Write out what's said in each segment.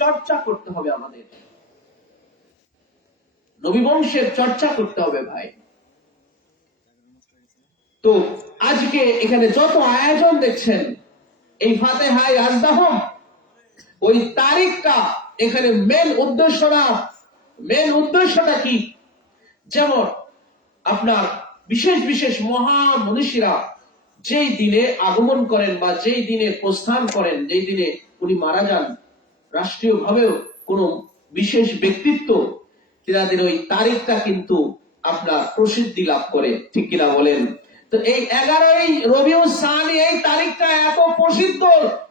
চর্চা করতে হবে, আমাদের নবী বংশের চর্চা করতে হবে ভাই। তো আজকে এখানে যত আয়োজন দেখছেন এই ফাতেহায়ে আজদাহম, ওই তারিখটা এখানে মেন উদ্দেশ্যটা কি? যেমন আপনার বিশেষ বিশেষ মহা মনীষীরা যেই দিনে আগমন করেন বা যেই দিনে প্রস্থান করেন, যেই দিনে উনি মারা যান, রাষ্ট্রীয় ভাবেও কোন বিশেষ ব্যক্তিত্ব, তিনাদের ওই তারিখটা কিন্তু আপনার প্রসিদ্ধি লাভ করে, ঠিক কিনা বলেন? তো এই 11ই রবিউল সানি এই তারিখটা এত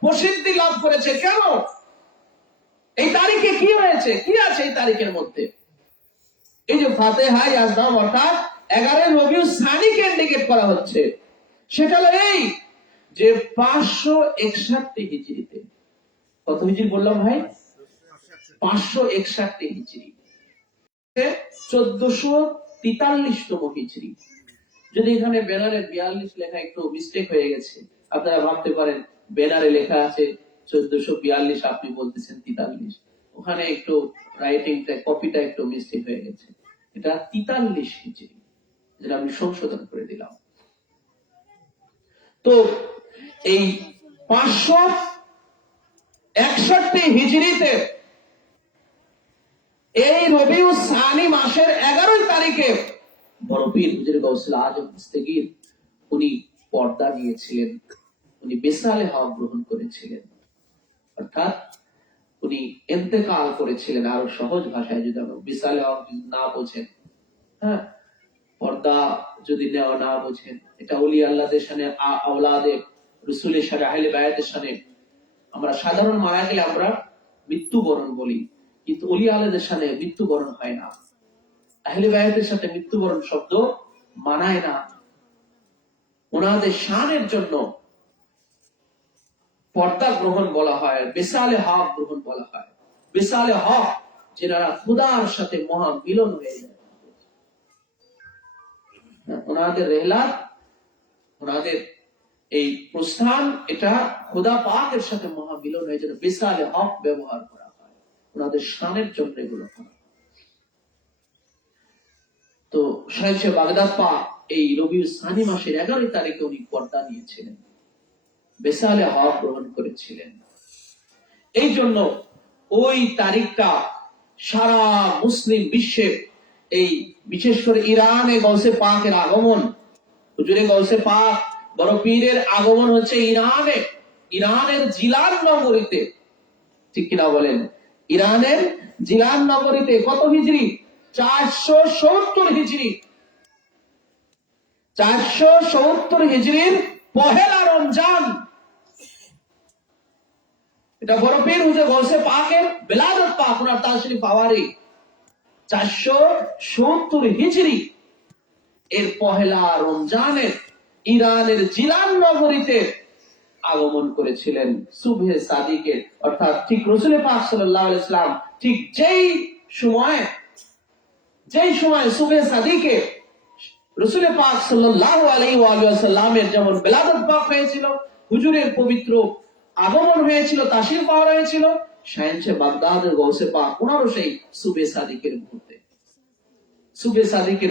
প্রসিদ্ধি লাভ করেছে কেন? এই তারিখে কি হয়েছে, কি আছে এই তারিখের মধ্যে? এই যে ফাতেহায়ে আজদাহম অর্থাৎ 11ই রবিউল সানিকে ইন্ডিকেট করা হচ্ছে, সেটা হলো এই যে 561 হিজরিতে। কত হিজরি বললাম ভাই? 561 হিজরি, 1443তম হিজরি। যদি এখানে ব্যানারে 42 লেখা একটু মিস্টেক হয়ে গেছে, আপনারা ভাবতে পারেন ব্যানারে লেখা আছে 1442, আপনি বলতেছেন 43, ওখানে একটু রাইটিংটা কপিটা একটু মিস্টেক হয়ে গেছে, এটা 43 হিজরি, যেটা আমি সংশোধন করে দিলাম। তো এই 561 হিজরিতে এই রবিউল সানি মাসের 11 তারিখে বড় পীর হুজুর গাউসুল আজম দস্তগীর উনি পর্দা নিয়েছিলেন, উনি বিসালে হক গ্রহণ করেছিলেন, অর্থাৎ উনি ইন্তেকাল করেছিলেন। আরো সহজ ভাষায় যদি আমরা বিসালে হক না বোঝেন, হ্যাঁ, পর্দা যদি নেওয়া না বোঝেন, এটা ওলি আল্লাহদের সামনে, আওলাদে রাসূলের সাথে, আহলে বায়াতের সামনে, আমরা সাধারণ মারা গেলে আমরা মৃত্যুবরণ বলি, কিন্তু ওলি আল্লাহদের সামনে মৃত্যুবরণ হয় না, আহলে বায়াতের সাথে মৃত্যুবরণ শব্দ মানায় না। ওনাদের শানের জন্য পর্দা গ্রহণ বলা হয়, বিসালে হক গ্রহণ বলা হয়। বিসালে হক, যেনারা খুদার সাথে মহা মিলন হয়ে যায়, ওনাদের রেহলাত, ওনাদের এই প্রস্থান, এটা খুদা পাকের সাথে মহা মিলন হয়ে যায়, বিসালে হক ব্যবহার করা হয়, ওনাদের শানের জন্য এগুলো করা হয়। তো শাইখে বাগদাদ পাক এই রবিউল সানি মাসের 11 তারিখে উনি পর্দা নিয়েছিলেন, বিসালে হক গ্রহণ করেছিলেন। এই জন্য ওই তারিখটা সারা মুসলিম বিশ্বে, এই বিশেষ করে ইরানে গাউসে পাকের আগমন, হুজুরে গাউসে পাক বড় পীরের আগমন হচ্ছে ইরানের জিলান নগরীতে, ঠিক কিনা বলেন? ইরানের জিলান নগরীতে কত হিজরি? 470 হিজরি। 470 হিজরির পহেলা রমজান, এটা বড় পীর হুজুর গাউসে পাকের বিলাদত পাক, ওনার তাশরিফ আওয়ারি 470 হিজরি এর পহেলা রমজানের ইরানের জিলান নগরীতে আগমন করেছিলেন সুবহে সাদিকের, অর্থাৎ ঠিক রাসূল পাক সাল্লাল্লাহু আলাইহি ওয়াসাল্লাম ঠিক যেই সময় সুবহে সাদিকে রাসূল পাক সাল্লাল্লাহু আলাইহি ওয়াসাল্লামের যেমন বিলাদত পাক হয়েছিল, হুজুরের পবিত্র আগমন হয়েছিল, তাশরিফ পাওয়া হয়েছিল, শাইখে বাগদাদের গাউসে পাক ওনারও সেই সুবহে সাদিকের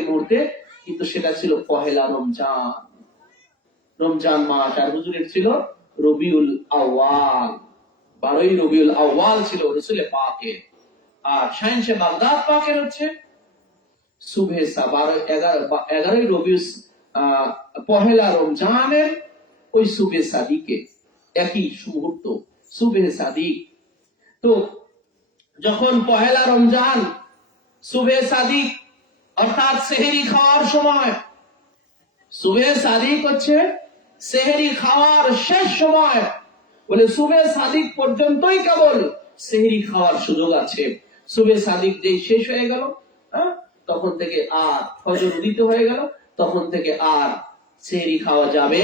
মুহূর্তে, কিন্তু সেটা ছিল পহেলা রমজান মাস, আর হুজুরের ছিল রবিউল আউয়াল, 12ই রবিউল আউয়াল ছিল রাসূল পাকের, আর শাইখে বাগদাদ পাকের হচ্ছে সুবহে 11ই রবিউল পহেলা রমজানের ওই সুবহে সাদিকে, একই মুহূর্ত সুবহে সাদিক। তো যখন পহেলা রমজান সুবহে সাদিক অর্থাৎ সেহরি খাওয়ার সময়, সুবহে সাদিক হচ্ছে সেহরি খাওয়ার শেষ সময়, বলে সুবহে সাদিক পর্যন্তই কেবল সেহরি খাওয়ার সুযোগ আছে। সুবহে সাদিক যেই শেষ হয়ে গেল, তখন থেকে আর ফজর উদিত হয়ে গেল, তখন থেকে আর সেহরি খাওয়া যাবে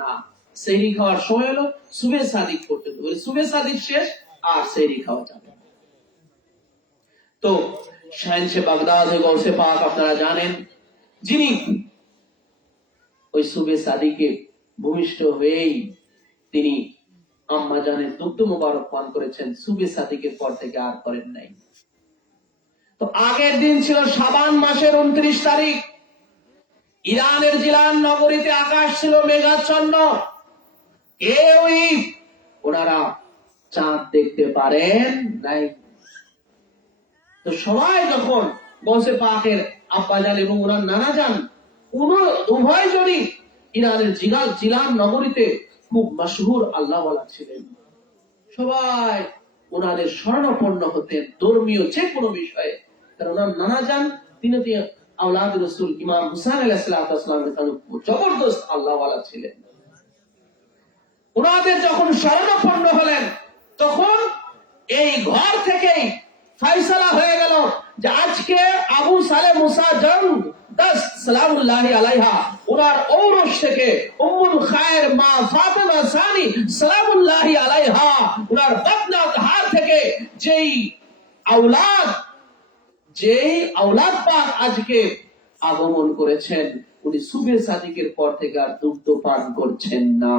না। সেহরি খাওয়ার সময় হলো সুবহে সাদিক পর্যন্ত, বলে সুবহে সাদিক শেষ আর সেহরি খাওয়া যাবে না। তো শাইখে বাগদাদ গাউসে পাক আপনারা জানেন, যিনি ওই সুবহে সাদিকে ভূমিষ্ঠ হয়েই তিনি আম্মা জানের দুগ্ধ মোবারক পান করেছেন, সুবে সাদিকের পর থেকে আর করেন নাই। তো আগের দিন ছিল শাবান মাসের 29 তারিখ। ইরানের জিলান নগরীতে আকাশ ছিল মেঘাচ্ছন্ন, কেউই ওনারা চাঁদ দেখতে পারেন নাই। তো সবাই যখন গৌসে পাকের আব্বাজান এবং ওনার নানা যান উভয়জনই ইরানের জিলান নগরীতে খুব মশহুর আল্লাহওয়ালা ছিলেন। সবাই ওনাদের শরণাপন্ন হতেন ধর্মীয় যে কোনো বিষয়ে। কারণ ওনার নানা যান তিনি আওলাদ রাসূল ইমাম হুসাইন আলাইহিস সালামের জবরদস্ত আল্লাহওয়ালা ছিলেন। ওনাদের যখন শরণাপন্ন হলেন তখন এই ঘর থেকেই ফয়সালা হয়ে গেল যে আজকে আবু সালে মুসা জং সালামুল্লাহি আলাইহা ওনার ঔরস থেকে উম্মুল খায়ের মা ফাতেমা সানি সালামুল্লাহি আলাইহা ওনার বাতনাত হার থেকে যেই আওলাদ পাক আজকে আগমন করেছেন, উনি সুবে সাদিকের পর থেকে আর দুগ্ধ পান করছেন না।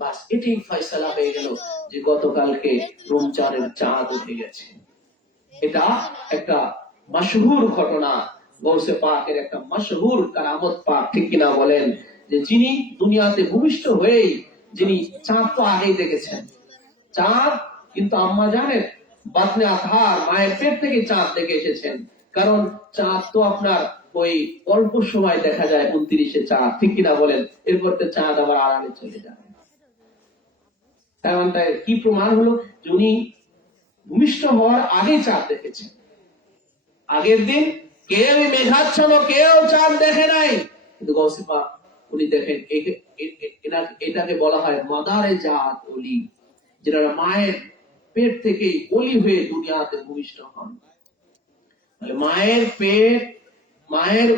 বাস এটাই ফয়সালা হয়ে গেল যে গতকালকে রমজানের চাঁদ উঠে গেছে। এটা একটা মশহুর ঘটনা, গৌসে পাকের একটা মশহুর কারামত পাক, ঠিক কিনা বলেন? যে যিনি দুনিয়াতে ভূমিষ্ঠ হয়েই যিনি চাঁদ তো আগেই দেখেছেন। চাঁদ কিন্তু আম্মা জানেন বাতনে আথার মায়ের পেট থেকে চাঁদ দেখে এসেছেন। কারণ চাঁদ তো আপনার ওই অল্প সময় দেখা যায় 29-এ চাঁদ, ঠিক কিনা বলেন? এরপর তো চাঁদ আবার আড়ালে চলে যায়। তাই কি প্রমাণ হলো যে উনি ভূমিষ্ঠ হওয়ার আগে চাঁদ দেখেছেন। আগের দিন কেউ মেঘাচ্ছন্ন, কেউ চাঁদ দেখে নাই, কিন্তু গৌসে পাক উনি দেখেন। এটাকে বলা হয় মাদারে জাত ওলি, যারা মায়ের পেট থেকে ওলি হয়ে দুনিয়াতে ভূমিষ্ঠ হন। মায়ের পেট, মায়ের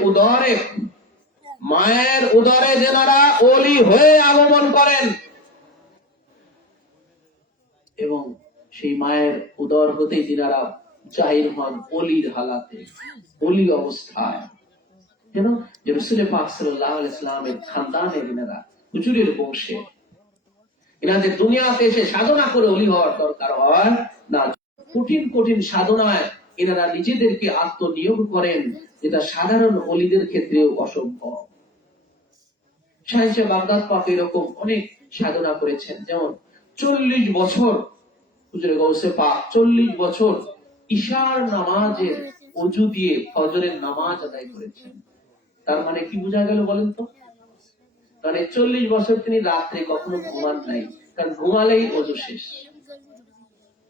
উদরে যারা ওলি হয়ে আগমন করেন এবং সেই মায়ের উদর হতেই যিনারা জাহির হন ওলির হালাতে, ওলি অবস্থায়। কেন? যে রাসূল পাক সাল্লাল্লাহু আলাইহি ওয়াসাল্লামের খানদানের ইনারা, হুজুরের বংশে। ইনাদের দুনিয়াতে এসে সাধনা করে ওলি হওয়ার দরকার হয় না। কঠিন কঠিন সাধনায় এনারা নিজেদেরকে আত্মনিয়োগ করেন, যেটা সাধারণ ওলিদের ক্ষেত্রেও অসম্ভব। শাহেনশাহ বাগদাদ পাক এরকম অনেক সাধনা করেছেন। যেমন 40 বছর হুজুরে গৌসে পাক 40 বছর ইশার নামাজের ওযু দিয়ে ফজরের নামাজ আদায় করেছেন। তার মানে কি বোঝা গেল বলেন তো? মানে 40 বছর তিনি রাত্রে কখনো ঘুমান নাই, কারণ ঘুমালেই ওযু শেষ।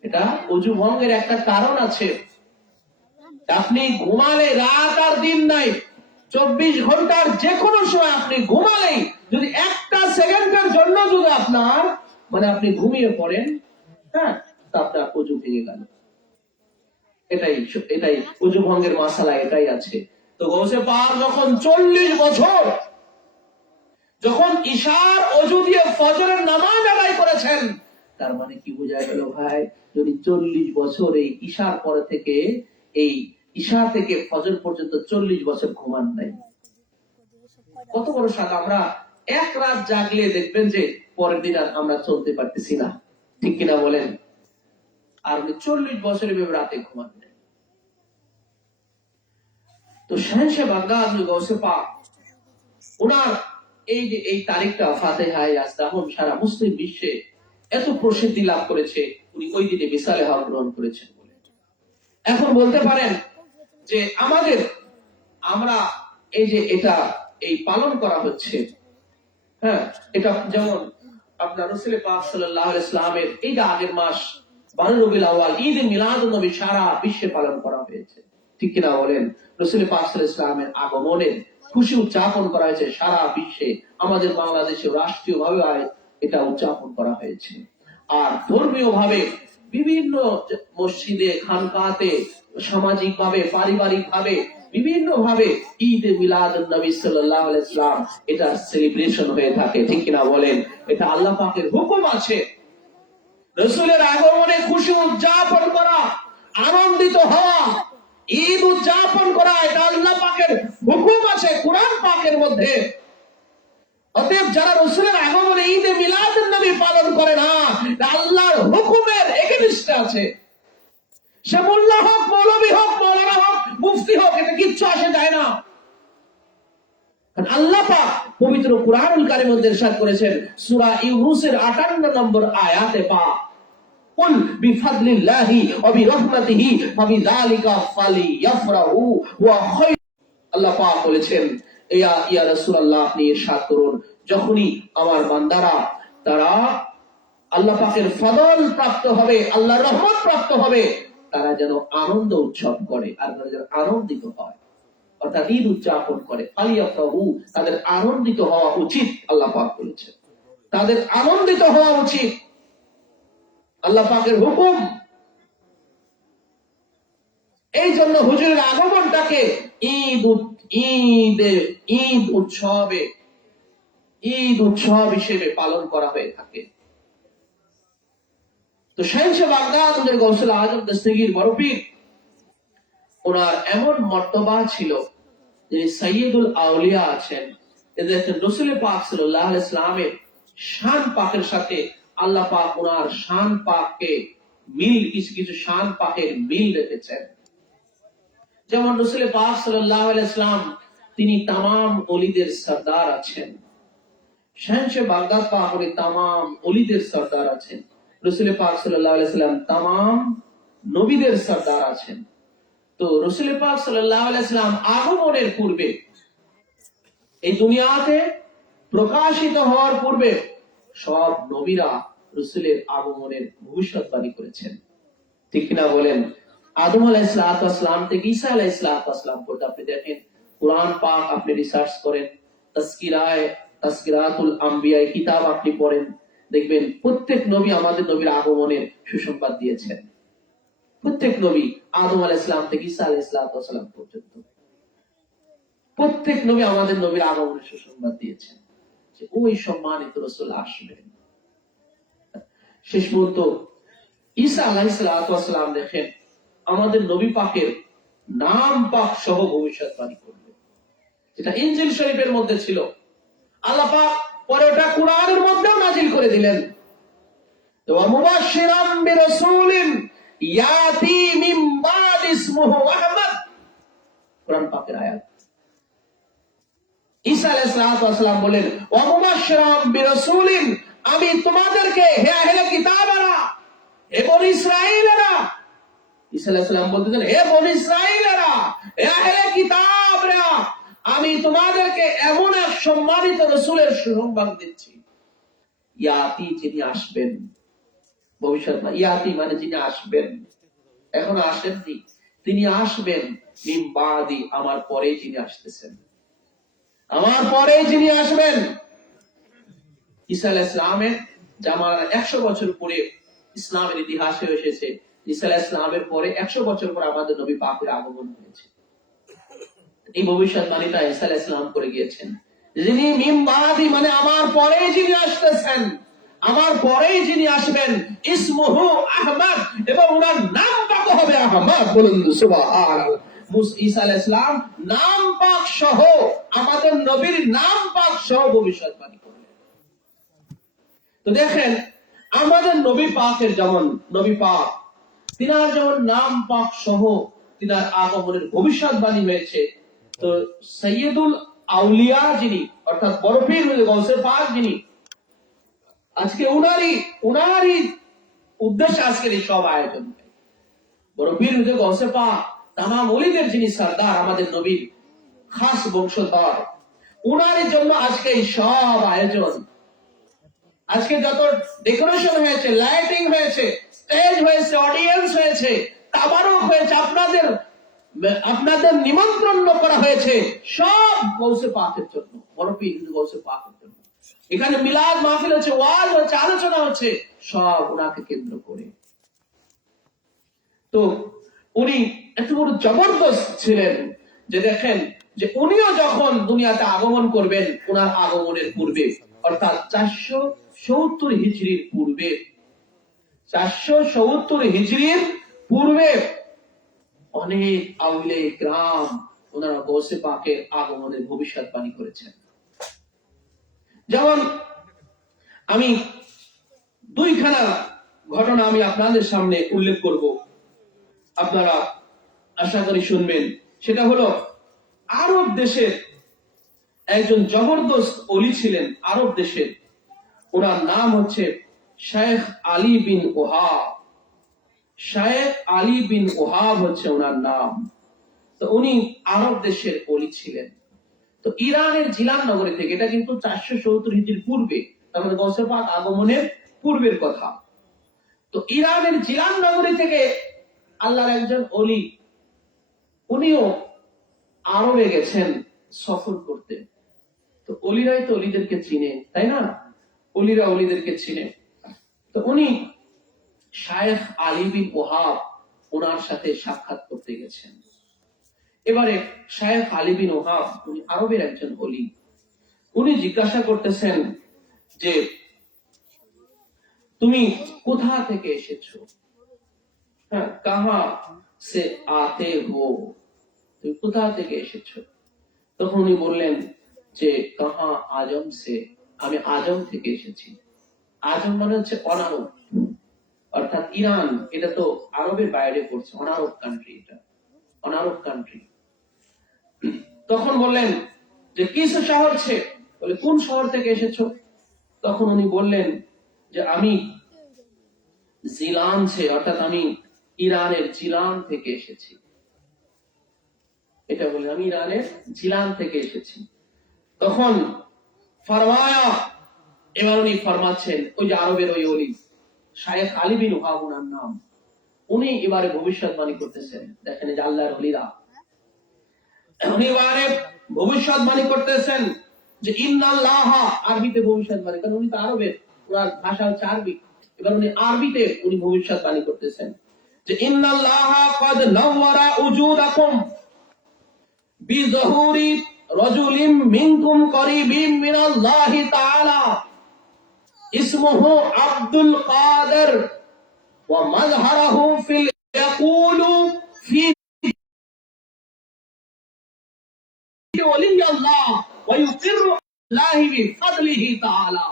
এটা ওযু ভঙ্গের একটা কারণ আছে। আপনি ঘুমালে রাত আর দিন নাই, 24 ঘন্টার যে কোনো সময় আপনি ঘুমালেই যদি একটা সেকেন্ডের জন্য যদি আপনার আপনি ঘুমিয়ে পড়েন, হ্যাঁ, তা আপনার ওযু ভেঙে গেল। এটাই ওযু ভঙ্গের মাসালা, এটাই আছে। তো গৌসে পাক যখন 40 বছর যখন ইশার ওযু দিয়ে ফজরের নামাজ আদায় করেছেন, তার মানে কি বোঝা গেল ভাই? যদি 40 বছর এই ইশার পরে থেকে এই ইশা থেকে ফজর পর্যন্ত 40 বছর ঘুমান নাই, কত বড় সাদা। আমরা এক রাত জাগলে দেখবেন যে পরের দিন আর আমরা চলতে পারতেছি না, ঠিক কিনা বলেন? আর 40 বছরের ভেবে রাতে ঘুমান নাই। তো শাহেনশাহ বাগদাদ গৌসে পাক ওনার এই তারিখটা ফাতিহায়ে ইয়াজদাহুম সারা মুসলিম বিশ্বে এত প্রসিদ্ধি লাভ করেছে, উনি ওই দিনে বিসালে হক গ্রহণ করেছেন বলে। এখন বলতে পারেন যে আমরা এটা পালন করা হচ্ছে, হ্যাঁ, এটা যেমন আপনার রাসূল পাক সাল্লাল্লাহু আলাইহি ওয়াসাল্লামের এইটা আগের মাস 12 রবিউল আউয়াল ঈদ মিলাদুন নবী সারা বিশ্বে পালন করা হয়েছে, ঠিক কিনা বলেন? রাসূল পাক সাল্লাল্লাহু আলাইহি ওয়াসাল্লামের আগমনের খুশি উদযাপন করা হয়েছে সারা বিশ্বে। আমাদের বাংলাদেশে রাষ্ট্রীয় ভাবে এটা উদযাপন করা হয়েছে। আর ধর্মীয় ভাবে বিভিন্ন মসজিদে, খানকাতে, সামাজিক ভাবে, পারিবারিক ভাবে, বিভিন্ন ভাবে ঈদ মিলাদুন নবী সাল্লাল্লাহু আলাইহি ওয়াসাল্লাম এটা সেলিব্রেশন হয়ে থাকে, ঠিক কিনা বলেন? এটা আল্লাহ পাকের হুকুম আছে। রাসূলের আগমনে খুশি উদযাপন করা, আনন্দিত হওয়া, ঈদ উদযাপন করা, এটা আল্লাহ পাকের হুকুম আছে কোরআন পাকের মধ্যে। অতএব যারা রসুলের আগমনে ঈদে মিলাদুন নবী পালন করে না, আল্লাহর হুকুমের এগেইনস্টে আছে। সে মোল্লা হোক, মৌলবী হোক, মৌলানা হোক, মুফতি হোক, এটা কিচ্ছু আসে যায় না। আল্লাহ পাক পবিত্র কুরআনুল কারীমের মধ্যে ইরশাদ করেছেন সূরা ইউনূসের 58 নম্বর আয়াতে পাক, কুল বিফাদলিল্লাহি ওয়া বিরহমাতিহি ফাবিযালিকা ফালিয়াফরাহু ওয়া খায়র। আল্লাহ পাক বলেছেন, ইয়া রাসূলুল্লাহ, আপনি ইরশাদ করুন, যখনই আমার বান্দারা তারা আল্লাহ পাকের ফজল প্রাপ্ত হবে, আল্লাহর রহমত প্রাপ্ত হবে, তারা যেন আনন্দ উৎসব করে, আর তারা যেন আনন্দিত হয়, অর্থাৎ ঈদ উদযাপন করে। ফালিয়াফরাহু, তাদের আনন্দিত হওয়া উচিত। আল্লাহ পাক বলেছেন তাদের আনন্দিত হওয়া উচিত। আল্লাহ পাকের হুকুম। এই জন্য হুজুরের আগমনটাকে ঈদ উৎসব হিসেবে পালন করা হয়ে থাকে। তো শাহেনশাহ বাগদাদ গৌসুল আজম দস্তগীর বরফির, ওনার এমন মর্তবা ছিল যে সৈয়দুল আউলিয়া আছেন, এদের রাসূল পাক সাল্লাল্লাহু আলাইহি ওয়াসাল্লামের শান পাকের সাথে আল্লাহ পাক ওনার শান পাককে কিছু শান পাকের মিল রেখেছেন। যেমন রাসূল পাক সাল্লাল্লাহু আলাইহি ওয়াসাল্লাম তিনি তামাম ওলিদের সরদার আছেন। শাহেনশাহ বাগদাদ পাক উনি তামাম ওলিদের সরদার আছেন। রাসূল পাক সাল্লাল্লাহু আলাইহি ওয়াসাল্লাম তামাম নবীদের সরদার আছেন। তো রাসূল পাক সাল্লাল্লাহু আলাইহি ওয়াসাল্লাম আগমনের পূর্বে, এই দুনিয়াতে প্রকাশিত হওয়ার পূর্বে সব নবীরা রাসূলের আগমনের ভবিষ্যৎবাণী করেছেন, ঠিক কিনা বলেন? আদম আলাইহিস সালাম থেকে ঈসা আলাইহিস সালাম পর্যন্ত আপনি দেখেন, কুরআন পাক আপনি রিসার্চ করেন, তাসকিরাতুল আম্বিয়া কিতাব আপনি পড়েন, দেখবেন প্রত্যেক নবী আমাদের নবীর আগমনের সুসংবাদ দিয়েছেন। প্রত্যেক নবী, আদম আলাইহিস সালাম থেকে ঈসা আলাইহিস সালাম পর্যন্ত প্রত্যেক নবী আমাদের নবীর আগমনের সুসংবাদ দিয়েছেন যে ওই সম্মানিত রাসূল আসবেন। শেষ পর্যন্ত ঈসা আলাইহিস সালাম দেখেন আমাদের নবী পাকের নাম পাক সহ ভবিষ্যৎবাণী করলেন, যেটা ইনজিল শরীফের মধ্যে ছিল। আল্লাহ পাক পরে ওটা কুরআনের মধ্যেও নাযিল করে দিলেন। তো মুবাশশিরাম বিরাসূলিন ইয়াতি মিন বাদ ইসমুহু আহমদ, কুরআন পাকের আয়াত। ঈসা আলাইহিস সালাম বলেন, ওয়া মুবাশশিরাম বিরাসূলিন, আমি তোমাদেরকে, হে আহলে কিতাবেরা, হে বনি ইসরাঈলেরা, ঈসা আলাইহিস সালাম বলতেছেন, হে বনি ইসরাঈলেরা, হে আহলে কিতাবরা, আমি তোমাদেরকে এমন এক সম্মানিত রাসূলের সুসংবাদ দিচ্ছি, ইয়াতি, যিনি আসবেন। ভবিষ্যৎ না, ইয়াতি মানে যিনি আসবেন, এখনো আসেননি, তিনি আসবেন। মিন বাদি, আমার পরে যিনি আসতেছেন, আমার পরে যিনি আসবেন। ঈসা আলাইহিস সালামের জামার 100 বছর পরে ইসলামের ইতিহাসে এসেছে, ঈসা আলাইহিস সালামের পরে 100 বছর পর আমাদের নবী পাকের আগমন হয়েছে। এই ভবিষ্যৎবাণীটা ঈসা আলাইহিস সালাম করে গিয়েছেন, যিনি মিন বাদি মানে আমার পরে যিনি আসতেছেন, আমার পরেই যিনি আসবেন, ইসমুহু আহমদ, এবং ওনার নাম পাক হবে আহমদ। বলুন সুবহানাল্লাহ। ঈসা আলাইহিস সালাম নাম পাক সহ, আমাদের নবীর নাম পাক সহ ভবিষ্যৎবাণী করলেন। তো দেখেন আমাদের নবী পাকের যেমন নবী পাক, তিনার যেমন নাম পাক সহ তিনার আগমনের ভবিষ্যৎবাণী হয়েছে, তো সৈয়দুল আউলিয়া যিনি, অর্থাৎ বরফির গৌসে পাক যিনি, আজকে উনারই উদ্দেশ্যে আজকের এই সব আয়োজন। বরফির গৌসে পাক তামাম ওলিদের যিনি সরদার, আমাদের নবীর খাস বংশধর, উনারই জন্য আজকে এই সব আয়োজন। আজকে যত ডেকোরেশন হয়েছে, লাইটিং হয়েছে, স্টেজ হয়েছে, অডিয়েন্স হয়েছে, তাবারুক হয়েছে, আপনাদের নিমন্ত্রণ করা হয়েছে, সব গৌসে পাকের জন্য, বরফির গৌসে পাকের জন্য। এখানে মিলাদ মাহফিল হচ্ছে, ওয়াজ হচ্ছে, আলোচনা হচ্ছে, সব ওনাকে কেন্দ্র করে। তো উনি এত বড় জবরদস্ত ছিলেন যে দেখেন যে উনিও যখন দুনিয়াতে আগমন করবেন, ওনার আগমনের পূর্বে, অর্থাৎ 470 হিজরির পূর্বে, 470 হিজরির পূর্বে অনেক আউলিয়া ইকরাম ওনারা গৌসে পাকের আগমনের ভবিষ্যৎবাণী করেছেন। যেমন আমি দুইখানা ঘটনা আমি আপনাদের সামনে উল্লেখ করব, আপনারা আশা করি শুনবেন। সেটা হলো আরব দেশের একজন জবরদস্ত ওলি ছিলেন, আরব দেশের। ওনার নাম হচ্ছে শেখ আলী বিন ওহাব। শেখ আলী বিন ওহাব হচ্ছে ওনার নাম। তো উনি আরব দেশের ওলি ছিলেন। তো ইরানের জিলান নগরী থেকে, এটা কিন্তু 470 হিজরির পূর্বে, তার মানে গৌসে পাক আগমনের পূর্বের কথা। তো ইরানের জিলান নগরী থেকে আল্লাহর একজন ওলি, উনিও আরবে গেছেন সফর করতে। তো অলিরাই তো অলিদেরকে চিনে, তাই না? অলিরা অলিদেরকে চিনে। তো উনি শায়েখ আলী বিন ওহাব ওনার সাথে সাক্ষাৎ করতে গেছেন। এবারে শায়েখ আলী বিন ওহাব উনি আরবের একজন ওলি। উনি জিজ্ঞাসা করতেছেন যে তুমি কোথা থেকে এসেছো? হ্যাঁ, কাহা সে আতে হো, তুমি কোথা থেকে এসেছো? তখন উনি বললেন যে কাহা আজম সে, আমি আজম থেকে এসেছি। আজম মানে হচ্ছে অনারব, অর্থাৎ ইরান এটা তো আরবের বাইরে পড়ছে, অনারব কান্ট্রি, এটা অনারব কান্ট্রি। তখন বললেন যে কিস শহর ছে, বলে কোন শহর থেকে এসেছো? তখন উনি বললেন যে আমি জিলান ছে, অর্থাৎ আমি ইরানের জিলান থেকে এসেছি। এটা বললেন, আমি ইরানের জিলান থেকে এসেছি। তখন ফরমায়া, এবার উনি ফরমাচ্ছেন, ওই যে আরবের ওই ওলি শায়েখ আলী বিন ওহাব ওনার নাম, উনি এবারে ভবিষ্যৎবাণী করতেছেন। দেখেন যে আল্লাহর ওলিরা, উনি এবারে ভবিষ্যৎবাণী করতেছেন যে ইন্নাল্লাহ, আরবিতে ভবিষ্যৎবাণী, কারণ উনি তো আরবের, ওনার ভাষা হচ্ছে আরবি। এবার উনি আরবিতে উনি ভবিষ্যৎবাণী করতেছেন যে ইন্নাল্লাহ ক্বাদ নাওয়ারা উজুদাকুম বিযুহুরি রাজুলিম মিনকুম করিবিম মিনাল্লাহি তাআলা ইসমুহু আব্দুল কাদের ওয়া মাজহারুহু ফিল ইয়াকুলু ফি ওয়ালিয়াল্লাহ ওয়া ইউকিরু লাহি বিফাদলিহি তাআলা।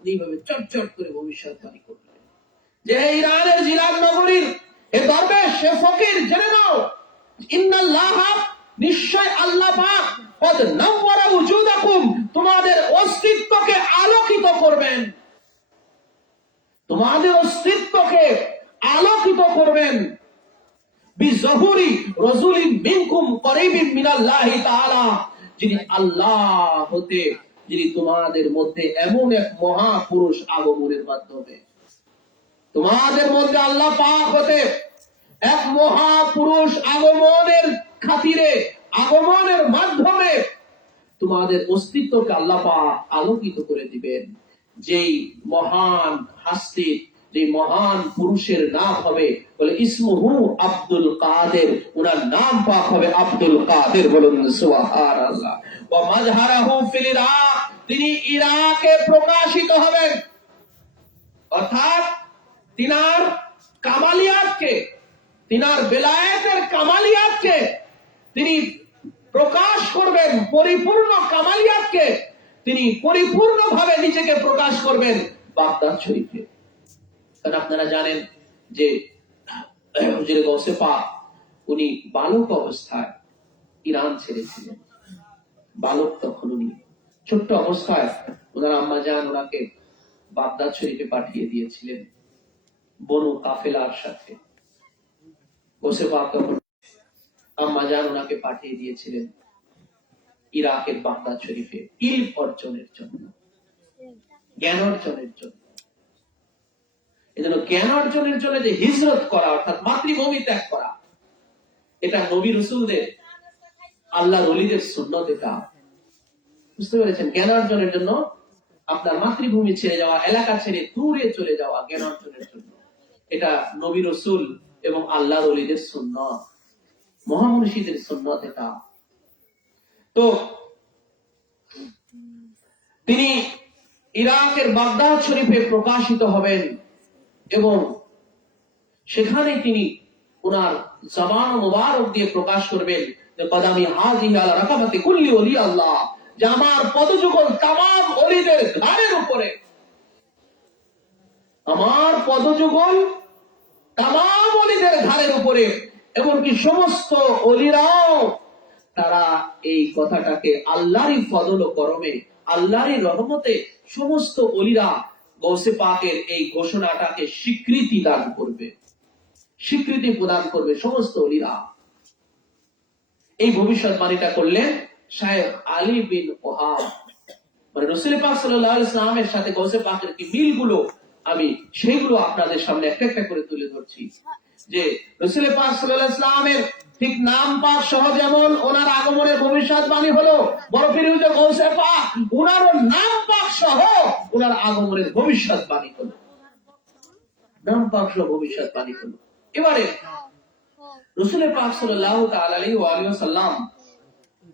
এইভাবে চটচট করে ভবিষ্যৎবাণী করলেন যে ইরানের জিলান নগরীর এ দরবেশ, এ ফকির, জেনে নাও ইন্নাল্লাহ, নিশ্চয় আল্লাহ পাক ক্বাদ নাওয়ারা উজুদাকুম, তোমাদের অস্তিত্বকে আলোকিত করবেন, তোমাদের অস্তিত্বকে আলোকিত করবেন বিযুহুরি রাজুলিন মিনকুম করিবিন মিনাল্লাহি তাআলা, যিনি আল্লাহ হতে, যিনি তোমাদের মধ্যে এমন এক মহাপুরুষ আগমনের মাধ্যমে, তোমাদের মধ্যে আল্লাহ পাক হতে এক মহাপুরুষ আগমনের খাতিরে, আগমনের মাধ্যমে তোমাদের অস্তিত্বকে আল্লাহ পাক আলোকিত করে দিবেন। যেই মহান হাস্তির, যে মহান পুরুষের নাম হবে, বলে ইসমুহু আব্দুল কাদের, ওনার নাম পাক হবে আব্দুল কাদের। বলুন সুবহানাল্লাহ। ওয়া মাজহারুহু ফিল ইরাক, তিনি ইরাকে প্রকাশিত হবেন, অর্থাৎ তিনার কামালিয়াতকে, তিনার বেলায়েতের কামালিয়াতকে তিনি প্রকাশ করবেন, পরিপূর্ণ কামালিয়াতকে তিনি পরিপূর্ণভাবে নিজেকে প্রকাশ করবেন বাগদাদ শরীফে। কারণ আপনারা জানেন যে হুজুরে গৌসে পাক উনি বালক অবস্থায় ইরান ছেড়েছিলেন। বালক তখন উনি ছোট্ট অবস্থায় ওনার আম্মা জান ওনাকে বাগদাদ শরীফে পাঠিয়ে দিয়েছিলেন বনু কাফেলার সাথে। গৌসে পাক তখন আম্মা জান ওনাকে পাঠিয়ে দিয়েছিলেন ইরাকের বাগদাদ শরীফে ইলম অর্জনের জন্য, জ্ঞান অর্জনের জন্য। এজন্য জ্ঞান অর্জনের জন্য যে হিজরত করা, অর্থাৎ মাতৃভূমি ত্যাগ করা, এটা নবী রাসূলদের, আল্লাহর ওলিদের সুন্নাত। এটা বুঝতে পেরেছেন? জ্ঞান অর্জনের জন্য আপনার মাতৃভূমি ছেড়ে যাওয়া, এলাকা ছেড়ে দূরে চলে যাওয়া জ্ঞান অর্জনের জন্য, এটা নবী রাসূল এবং আল্লাহর ওলিদের সুন্নাত, মহামনীষীদের সুন্নাত এটা। তো তিনি ইরাকের বাগদাদ শরীফে প্রকাশিত হবেন এবং সেখানে তিনি ওনার জবান মুবারক দিয়ে প্রকাশ করবেন যে কদামি হাযিহি আলা রাকাবাতি কুল্লি ওলি আল্লাহ, যে আমার পদযুগল তামাম অলিদের ঘাড়ের উপরে, আমার পদযুগল তামাম অলিদের ঘাড়ের উপরে। এমনকি সমস্ত অলিরাও তারা এই কথাটাকে আল্লাহরই ফজল ও করমে, আল্লাহরই রহমতে সমস্ত অলিরা গৌসে পাকের এই ঘোষণাটাকে স্বীকৃতি দান করবে, স্বীকৃতি প্রদান করবে সমস্ত অলিরা। এই ভবিষ্যৎবাণীটা করলেন শায়েখ আলী বিন ওহাব। মানে রাসূল পাক সাল্লাল্লাহু আলাইহি ওয়াসাল্লামের সাথে গৌসে পাকের কি মিলগুলো আমি সেইগুলো আপনাদের সামনে একটা একটা করে তুলে ধরছি। যে রাসূল পাক সাল্লাল্লাহু আলাইহি ওয়াসাল্লামের ঠিক নাম পাক সহ যেমন ওনার আগমনের ভবিষ্যৎবাণী হলো, বড় পীর হুজুর গৌসে পাক ওনারও নাম পাক সহ ওনার আগমনের ভবিষ্যৎবাণী হলো, নাম পাক সহ ভবিষ্যৎবাণী হলো। এবারে রাসূল পাক সাল্লাল্লাহু তাআলা আলাইহি ওয়া আলিহি ওয়াসাল্লাম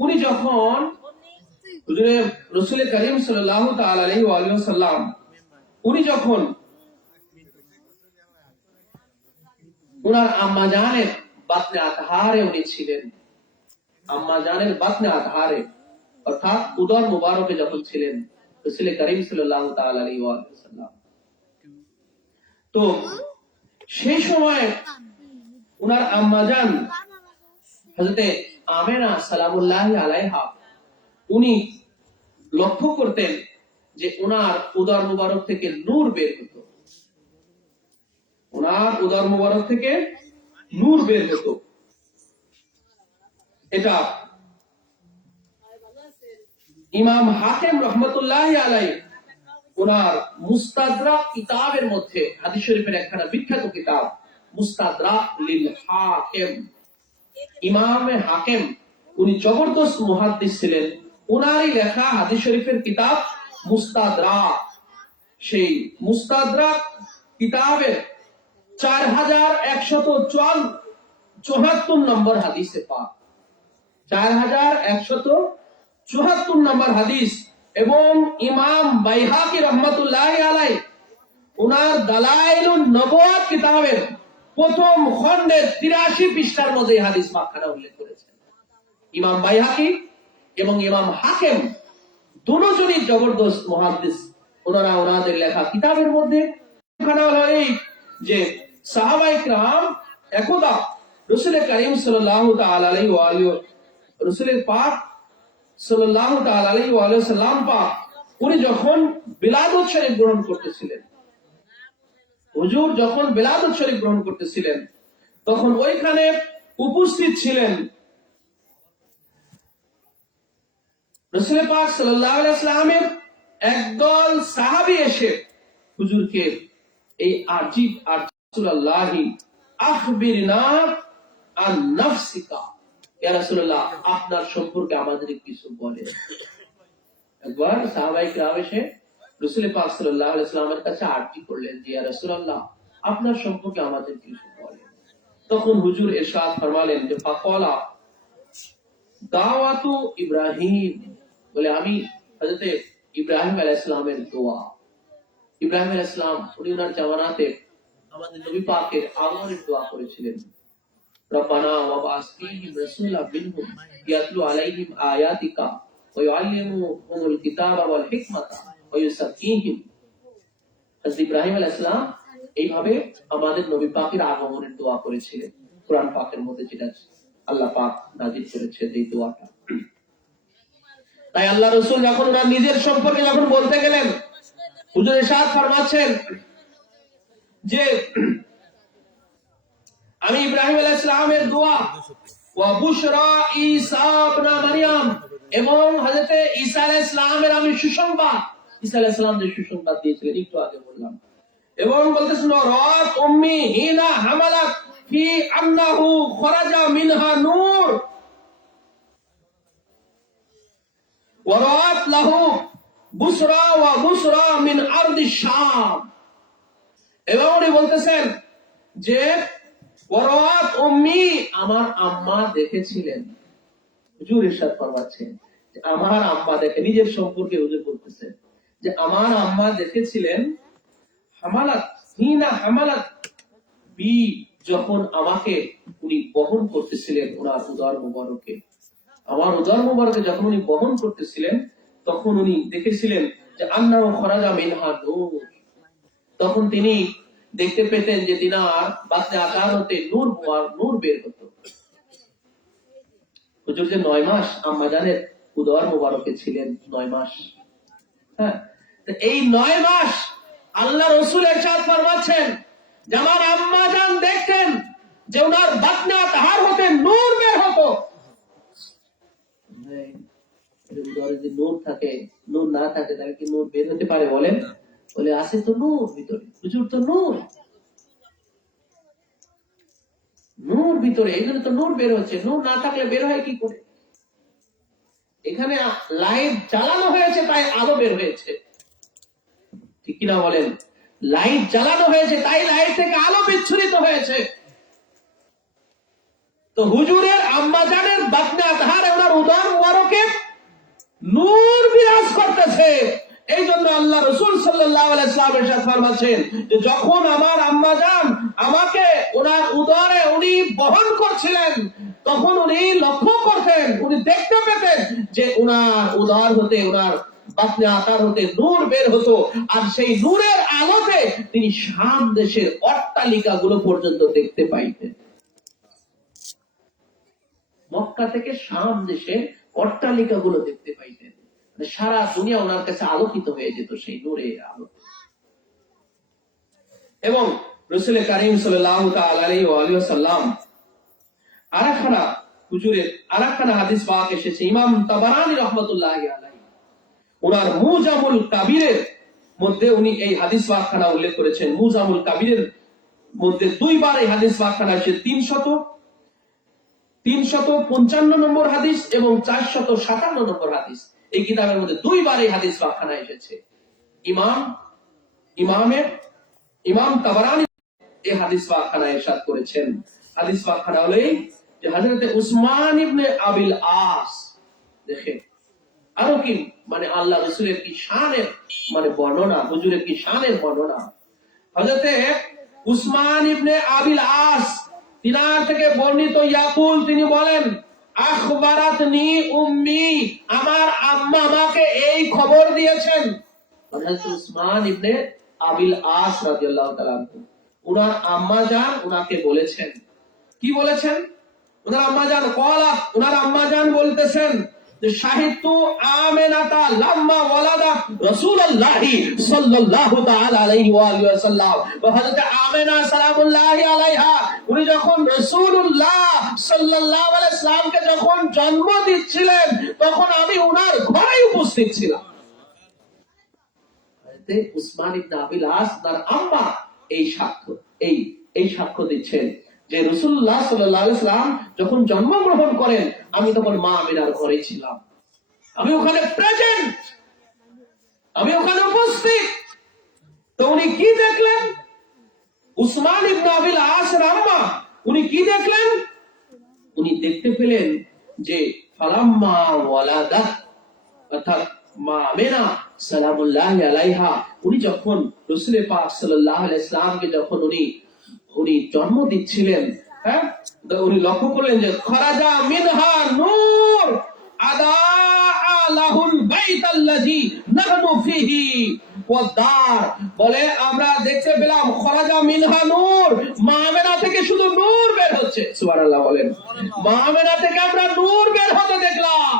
উনি যখন হুজুরে রাসূল করিম সাল্লাল্লাহু তাআলা আলাইহি ওয়া আলিহি ওয়াসাল্লাম উনি যখন উনার আম্মা জানের বাতনে আতহারে উনি ছিলেন, আম্মা জানের বাতনে আতহারে অর্থাৎ উদর মুবারকে যখন ছিলেন রাসূল করিম সাল্লাল্লাহু তাআলা আলাইহি ওয়া আলিহি ওয়াসাল্লাম, তো সেই সময় উনার আম্মা জান হযরতে আমেনা সালামুল্লাহি আলাইহা উনি লক্ষ্য করতেন যে উনার উদর মুবারক থেকে নূর বের হতো, উনার উদর মুবারক থেকে নূর বের হতো। এটা ইমাম হাকিম রহমতুল্লাহি আলাইহি উনার মুস্তাদরাক কিতাবের মধ্যে, হাদিস শরীফের একখানা বিখ্যাত কিতাব মুস্তাদরাক লিল হাকিম, ইমাম হাকিম উনি জবরদস্ত মুহাদ্দিস ছিলেন, উনারই লেখা হাদিস শরীফের কিতাব মুস্তাদরাক। সেই মুস্তাদরাক কিতাবের 4174 নম্বর হাদিসে পাক, 4174 নম্বর হাদিস। এবং ইমাম বাইহাকি রহমতুল্লাহি আলাইহি উনার দালাইলুন নবুওয়াত কিতাবের প্রথম খণ্ডের 83 পৃষ্ঠার মধ্যে এই হাদিস পাকখানা উল্লেখ করেছেন। ইমাম বাইহাকি এবং ইমাম হাকিম দুজনই জবরদস্ত মুহাদ্দিস, ওনারা ওনাদের লেখা কিতাবের মধ্যে খানা হলো এই যে সাহাবায়ে কিরাম একদা রাসূল করিম সাল্লাল্লাহু তাআলা আলাইহি ওয়া আলিহি রাসূলের পাক সাল্লাল্লাহু তাআলা আলাইহি ওয়া আলিহি সাল্লাম পাক উনি যখন বিলাদত শরীফ গ্রহণ করতেছিলেন, হুজুর যখন বিলাদত শরীফ গ্রহণ করতেছিলেন তখন ওইখানে উপস্থিত ছিলেন রাসূল পাক সাল্লাল্লাহু আলাইহি ওয়াসাল্লামের একদল সাহাবী এসে হুজুরকে এই আরজিব রাসূলুল্লাহি আখবিরনা আন নাফসিকা, ইয়া রাসূলুল্লাহ আপনার সম্পর্কে আমাদের কিছু বলেন। একবার সাহাবায়ে কিরাম এসে রাসূল পাক সাল্লাল্লাহু আলাইহি ওয়াসাল্লামের কাছে আরজি করলেন যে ইয়া রাসূলুল্লাহ আপনার সম্পর্কে আমাদের কিছু বলেন। তখন হুজুর ইরশাদ ফরমালেন যে ফাকালা দাওয়াতু ইব্রাহিম, বলে আমি হযরত ইব্রাহিম আলাইহিস সালামের দোয়া। ইব্রাহিম আলাইহিস সালাম উনি ওনার জামানাতে আমাদের নবী পাকের আগমনের দোয়া করেছিলেন, রব্বানা ওয়া বা'স ফীহিম রাসূলাম মিনহুম ইয়াতলু আলাইহিম আয়াতিকা ওয়া ইউআল্লিমুহুমুল কিতাবা ওয়াল হিকমাতা ওয়া ইউযাক্কিহিম। হযরত ইব্রাহিম আলাইহিস সালাম এইভাবে আমাদের নবী পাকের আগমনের দোয়া করেছিলেন, কোরআন পাকের মধ্যে যেটা আল্লাহ পাক নাযিল করেছেন এই দোয়াটা। তাই আল্লাহ রাসূল যখন ওনার নিজের সম্পর্কে যখন বলতে গেলেন হুজুর ইরশাদ ফরমাচ্ছেন যে আমি ইব্রাহিম আলাইহিস সালামের দোয়া ওয়া বুশরা ঈসা ইবনে মারইয়াম এবং হযরত ঈসা আলাইহিস সালামের আমি সুসংবাদ, ঈসা আলাইহিস সালাম যে সুসংবাদ দিয়েছিলেন একটু আগে বললাম, এবং বলতেছেন রাত উম্মি হিনা হামালাত ফি আন্নাহু খরাজা মিনহা নূর ওয়া রাত লাহু বুশরা ওয়া বুশরা মিন আরদি শাম। এবং উনি বলতেছেন যে ওয়ারাত উম্মি আমার আম্মা দেখেছিলেন, হুজুর ইরশাদ ফরমাচ্ছেন যে আমার আম্মা দেখে, নিজের সম্পর্কে হুজুর বলতেছেন যে আমার আম্মা দেখেছিলেন হামালাত হিনা হামালাত বি, যখন আমাকে উনি বহন করতেছিলেন ওনার উদর মুবারকে, আমার উদর মুবারকে যখন উনি বহন করতেছিলেন তখন উনি দেখেছিলেন যে আন্নাহু খরাজা মিনহা নূর। তখন তিনি দেখতে পেতেন যে তিনার বাতনে আকার হতে নূর বের হতো। হুজুর যে 9 মাস আম্মাজানের উদর মুবারকে ছিলেন 9 মাস। হ্যাঁ, এই 9 মাস আল্লাহ রাসূল ইরশাদ ফরমাচ্ছেন যে আমার আম্মাজান দেখতেন যে ওনার বাতনে আকার হতে নূর বের হতো। উদরে যে নূর থাকে, নূর না থাকে তাহলে কি নূর বের হতে পারে বলেন? বলে আছে তো নূর ভিতরে, হুজুর তো নূর, নূর ভিতরে, এই জন্য তো নূর বের হচ্ছে। নূর না থাকলে বের হয় কি করে? এখানে লাইট জ্বালানো হয়েছে তাই আলো বের হয়েছে, ঠিক কিনা বলেন? লাইট জ্বালানো হয়েছে তাই লাইট থেকে আলো বিচ্ছুরিত হয়েছে। তো হুজুরের আম্মাজানের বাতনে আতহার ওনার উদর মুবারকে নূর বিরাজ করতেছে। এই জন্য আল্লাহ রাসূল সাল্লাল্লাহু আলাইহি ওয়াসাল্লাম ইরশাদ ফরমাচ্ছেন যে যখন আমার আম্মাজান আমাকে ওনার উদরে উনি বহন করছিলেন তখন উনি লক্ষ্য করতেন, উনি দেখতে পেতেন যে ওনার উদর হতে, ওনার বাতনে আতার হতে নূর বের হতো। আর সেই নূরের আলোতে তিনি শাম দেশের অট্টালিকাগুলো পর্যন্ত দেখতে পাইতেন। মক্কা থেকে শাম দেশের অট্টালিকাগুলো দেখতে পাইতেন। সারা দুনিয়া ওনার কাছে আলোকিত হয়ে যেত সেই নূরের আলো। এবং রাসূল কারীম সাল্লাল্লাহু তাআলা আলাইহি ওয়া সাল্লাম আরেকখানা হুজুরের আরেকখানা হাদিস পাক এসেছে, ইমাম তাবারানী রাহমাতুল্লাহি আলাইহি ওনার মুজামুল কাবিরের মধ্যে উনি এই হাদিস পাকখানা উল্লেখ করেছেন। মুজামুল কাবিরের মধ্যে দুইবার এই হাদিস পাকখানা এসেছে, 355 নম্বর হাদিস এবং 457 নম্বর হাদিস। এই কিতাবের মধ্যে দুইবার এই হাদিস পাকখানা এসেছে। ইমাম তাবারানী এই হাদিস পাকখানা ইরশাদ করেছেন। হাদিস পাকখানা হলো যে হযরত উসমান ইবনে আবিল আস, দেখেন আরো কি মানে আল্লাহ রাসূলের কি শানের মানে বর্ণনা, হুজুরের কি শানের বর্ণনা। হযরত উসমান ইবনে আবিল আস তিনার থেকে বর্ণিত, ইয়াকুল তিনি বলেন আখবারাতনি উম্মি, আমার আম্মা আমাকে এই খবর দিয়েছেন। হযরত উসমান ইবনে আবিল আস রাদিয়াল্লাহু তাআলা উনার আম্মা জান উনাকে বলেছেন, কি বলেছেন? উনার আম্মা জান কলা, উনার আম্মা জান বলতেছেন যে শাহিদতু আমিনাতা লাম্মা ওয়ালাদা রাসূলুল্লাহি সাল্লাল্লাহু তাআলা আলাইহি ওয়া আলিহি ওয়াসাল্লাম। হযরত আমিনা সালামুল্লাহি আলাইহা উনি যখন রাসূলুল্লাহ সাল্লাল্লাহু আলাইহি ওয়াসাল্লামকে যখন জন্ম দিচ্ছিলেন তখন আমি উনার ঘরে উপস্থিত ছিলাম। উসমান ইবনে আবিল আস তার আম্মা এই সাক্ষ্য দিচ্ছেন যে রাসূলুল্লাহ সাল্লাল্লাহু আলাইহি ওয়াসাল্লাম যখন জন্মগ্রহণ করেন আমি তখন মা আমিনার ঘরে ছিলাম, আমি ওখানে প্রেজেন্ট, আমি ওখানে উপস্থিত। তো উনি কি দেখলেন? উসমান ইবনে আবিল আসের আম্মা উনি কি দেখলেন? উনি দেখতে পেলেন যে ফালাম্মা ওয়ালাদাত, অর্থাৎ মা আমিনা সালামুল্লাহি আলাইহা উনি যখন রাসূল পাক সাল্লাল্লাহু আলাইহি ওয়াসাল্লামকে যখন উনি জন্ম দিচ্ছিলেন, হ্যাঁ, উনি লক্ষ্য করলেন যে খরাজা মিনহা নূর আদা লাহুল বাইতাল্লাযী নাহনু ফিহি ওয়াদার। বলে আমরা দেখতে পেলাম খরাজা মিনহা নূর, মা আমিনা থেকে শুধু নূর বের হচ্ছে। সুবহানাল্লাহ বলেন, মা আমিনা থেকে আমরা নূর বের হতে দেখলাম।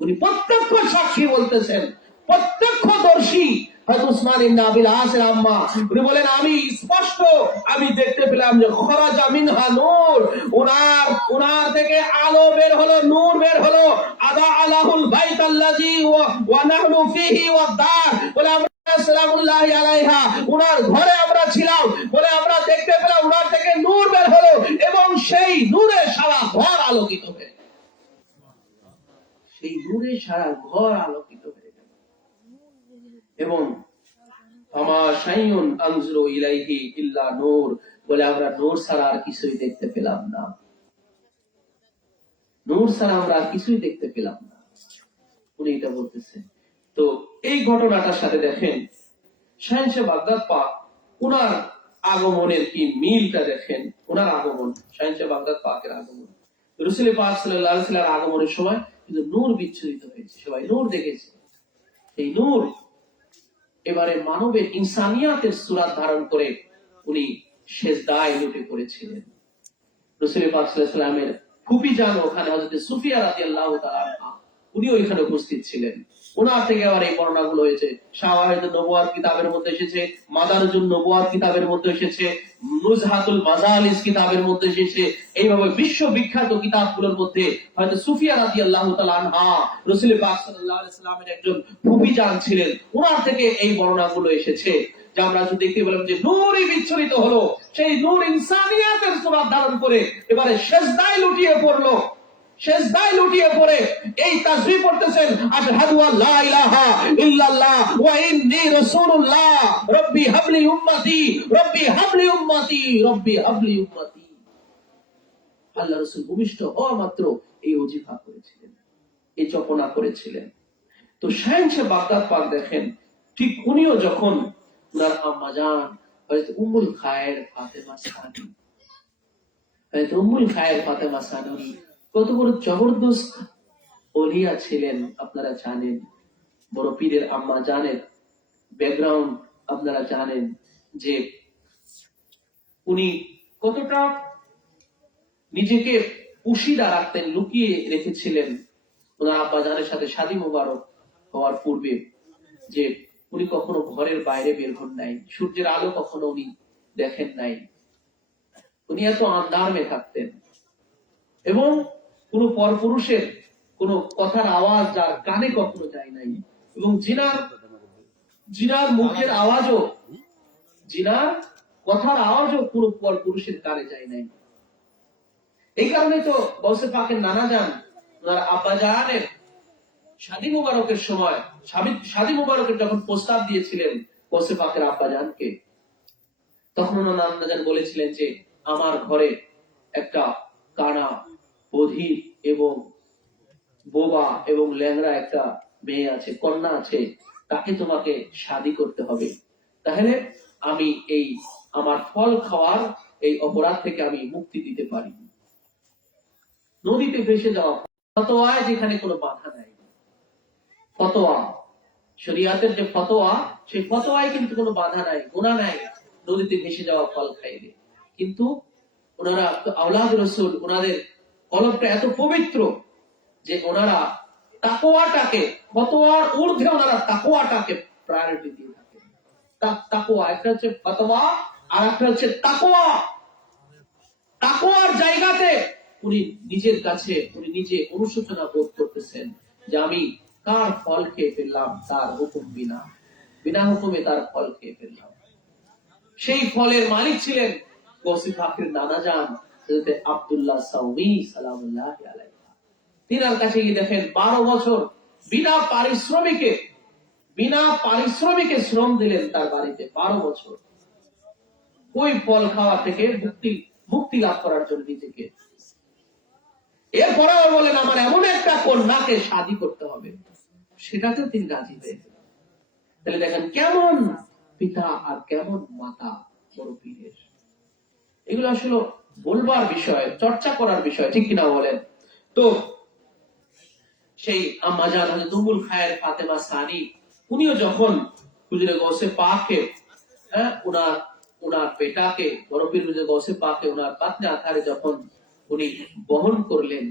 উনি প্রত্যক্ষ সাক্ষী বলতেছেন, প্রত্যক্ষদর্শী হযরত উসমান ইবনে আবিল আসের আম্মা উনি বলেন আমি স্পষ্ট আমি দেখতে পেলাম যে খরাজা মিনহা নূর, উনার থেকে আলো বের হলো, নূর বের হলো। আদা আলাহুল বাইতাল্লাযী ওয়া নাহনু ফিহি ওয়াদার। বলে আমরা সালামুল্লাহি আলাইহা উনার ঘরে আমরা ছিলাম, বলে আমরা দেখতে পেলাম উনার থেকে নূর বের হলো এবং সেই নূরে সারা ঘর আলোকিত হয়ে, সেই নূরে সারা ঘর আলোকিত হয়ে গেল। এবং আমার শাইউন আনজুরু ইলাইহি ইল্লা নূর, বলে আমরা নূর ছাড়া আর কিছুই দেখতে পেলাম না, নূর ছাড়া আমরা আর কিছুই দেখতে পেলাম না। উনি এটা বলতেছেন। তো এই ঘটনাটার সাথে দেখেন শাহেনশাহ বাগদাদ পাক উনার আগমনের কি মিলটা দেখেন। উনার আগমন, শাহেনশাহ বাগদাদ পাকের আগমন, রাসূল পাক সাল্লাল্লাহু আলাইহি ওয়াসাল্লামের আগমনের সময় কিন্তু নূর বিচ্ছুরিত হয়েছে, সবাই নূর দেখেছে। এই নূর এবারে মানবের ইনসানিয়াতের সূরত ধারণ করে উনি সেজদায় লুটে পড়েছিলেন। রাসূল পাক সাল্লাল্লাহু আলাইহি ওয়াসাল্লামের ফুফি জান ওখানে হযরত সুফিয়া রাদিয়াল্লাহু তাআলা আনহা উনি ওইখানে উপস্থিত ছিলেন। ওনার থেকে আবার এই বর্ণনাগুলো হয়েছে। শাওয়াহিদ নবুয়াত কিতাবের মধ্যে এসেছে, মাদারুজুন নবুয়াত কিতাবের মধ্যে এসেছে, নুজহাতুল মাজালিস কিতাবের মধ্যে এসেছে। এইভাবে বিশ্ববিখ্যাত কিতাবগুলোর মধ্যে হয়তো সুফিয়া রাদিয়াল্লাহু তাআলা আনহা রাসূল পাক সাল্লাল্লাহু আলাইহি ওয়াসাল্লামের একজন ফুফি জান ছিলেন, ওনার থেকে এই বর্ণনাগুলো এসেছে। যা আমরা যদি দেখতে পেলাম যে নূরই বিচ্ছুরিত হলো, সেই নূর ইনসানিয়াতের সূরত ধারণ করে এবারে সিজদায় লুটিয়ে পড়লো। সেজদায় লুটিয়ে পড়ে এই তাসবিহ পড়তেছেন, আশহাদু আল্লা ইলাহা ইল্লাল্লাহ ওয়া ইন্নী রাসূলুল্লাহ, রব্বি হাবলি উম্মতি, রব্বি হাবলি উম্মতি, রব্বি হাবলি উম্মতি। আল্লাহ রাসূল ভূমিষ্ঠ হওয়া মাত্র এই ওজিফা করেছিলেন, এই জপনা করেছিলেন। তো শাহেনশাহ বাগদাদ পাক দেখেন, ঠিক উনিও যখন ওনার আম্মা জান হযরত উম্মুল খায়ের ফাতেমা সানি, হযরত উম্মুল খায়ের ফাতেমা সানি কত বড় জবরদস্ত ওলিয়া ছিলেন আপনারা জানেন। বড় পীরের আম্মা জানেন ব্যাকগ্রাউন্ড আপনারা জানেন যে উনি কতটা নিজেকে পুশিদা রাখতেন, লুকিয়ে রেখেছিলেন ওনার আব্বা জানের সাথে শাদী মোবারক হওয়ার পূর্বে, যে উনি কখনো ঘরের বাইরে বের হন নাই, সূর্যের আলো কখনো উনি দেখেন নাই, উনি এত আন্দারমে থাকতেন। এবং কোন পরপুরুষের কোন কথার আওয়াজ যার কানে কখনো যায় নাই, এবং জিনার মুখের আওয়াজও, জিনার কথার আওয়াজও কোন পরপুরুষের কানে যায় নাই। এই কারণে তো গৌসে পাকের নানা জান ওনার আব্বা জানের শাদী মুবারকের সময়, শাদী মুবারকের যখন প্রস্তাব দিয়েছিলেন গৌসে পাকের আব্বা জানকে, তখন ওনার নানা জান বলেছিলেন যে আমার ঘরে একটা কানা, বধির এবং বোবা এবং ল্যাংড়া একটা মেয়ে আছে, কন্যা আছে, তাকে তোমাকে শাদী করতে হবে, তাহলে আমি এই আমার ফল খাওয়ার এই অপরাধ থেকে আমি মুক্তি দিতে পারি। নদীতে ভেসে যাওয়া ফতোয়ায় যেখানে কোনো বাধা নাই, ফতোয়া শরিয়াতের যে ফতোয়া, সেই ফতোয়ায় কিন্তু কোনো বাধা নাই, গুনাহ নাই নদীতে ভেসে যাওয়া ফল খাইলে। কিন্তু ওনারা আওলাদ রাসূল, ওনাদের কলবটা এত পবিত্র যে ওনারা তাকওয়াটাকে, ফতোয়ার ঊর্ধ্বে ওনারা তাকওয়াটাকে প্রায়োরিটি দিয়ে থাকেন। তাকওয়া একটা হচ্ছে ফতোয়া আর একটা হচ্ছে তাকওয়া। তাকওয়ার জায়গাতে উনি নিজের কাছে উনি নিজে অনুশোচনা বোধ করতেছেন যে আমি কার ফল খেয়ে ফেললাম, তার হুকুম বিনা, বিনা হুকুমে তার ফল খেয়ে ফেললাম। সেই ফলের মালিক ছিলেন গৌসে পাকের নানা জান হযরত আব্দুল্লাহ সাউমি সালামুল্লাহি আলাইহি। তিনার কাছে গিয়ে দেখেন 12 বছর বিনা পারিশ্রমিকে শ্রম দিলেন তার বাড়িতে, 12 বছর ওই ফল খাওয়া থেকে মুক্তি লাভ করার জন্য নিজেকে। এরপরেও বলেন আমার এমন একটা কন্যাকে শাদী করতে হবে, সেটাতেও তিনি রাজি হয়েছেন। তাহলে দেখেন কেমন পিতা আর কেমন মাতা বড় পীরের। এগুলো আসলে বলবার বিষয়, চর্চা করার বিষয়, ঠিক কিনা বলেন? তো সেই আম্মা জান হযরত উম্মুল খায়ের ফাতেমা সানি, উনিও যখন হুজুরে গৌসে পাককে ওনার বেটাকে, বড় পীর হুজুরে গৌসে পাককে ওনার বাতনে আকারে যখন উনি বহন করলেন,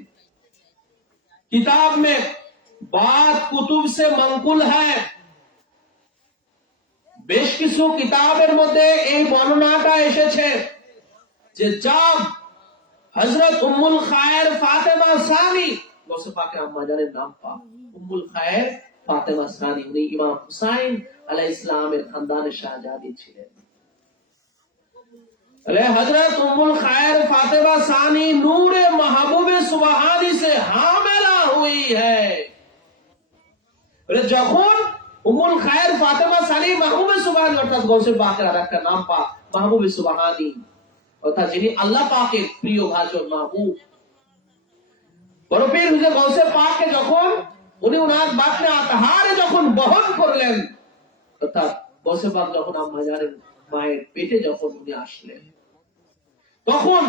কিতাব মে বাত কুতুব সে মনকুল হ্যায়, বেশ কিছু কিতাবের মধ্যে এই বর্ণনাটা এসেছে যে যাব হযরত উম্মুল খায়ের ফাতেমা সানি, গৌসে পাকের আম্মা জানের নাম পাক উম্মুল খায়ের ফাতেমা সানি, উনি ইমাম হুসাইন আলাইহিস সালামের খানদানের শাহজাদি ছিলেন। हजरत उम्मुल खैर फातिमा सानी नूरे महबूबे सुबहानी से हामिला हुई है। যখন উম্মুল খায়ের ফাতেমা সানি মাহবুবে সুবহানী, অর্থাৎ গৌসে পাকের আরেকটা নাম পাক মাহবুবে সুবহানী, অর্থাৎ যিনি আল্লাহ পাকের প্রিয় ভাজন মাহবুব, বড় পীর হুজুর গৌসে পাককে যখন উনি ওনার বাতনে আতহারে যখন বহন করলেন, অর্থাৎ গৌসে পাক যখন আম্মা জানের মায়ের পেটে যখন উনি আসলেন, তখন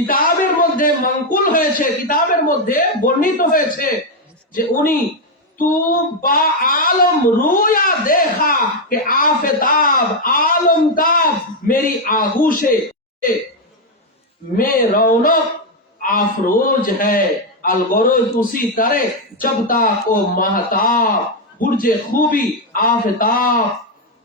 কিতাবের মধ্যে মানকুল হয়েছে, কিতাবের মধ্যে বর্ণিত হয়েছে যে উনি तू बा आलम रोया देखा कि आफताब आलम ताब मेरी आगूशे में रौनक आफरोज है अलगोरोज उसी तरह जब तक ओ महताब बुर्जे खूबी आफताब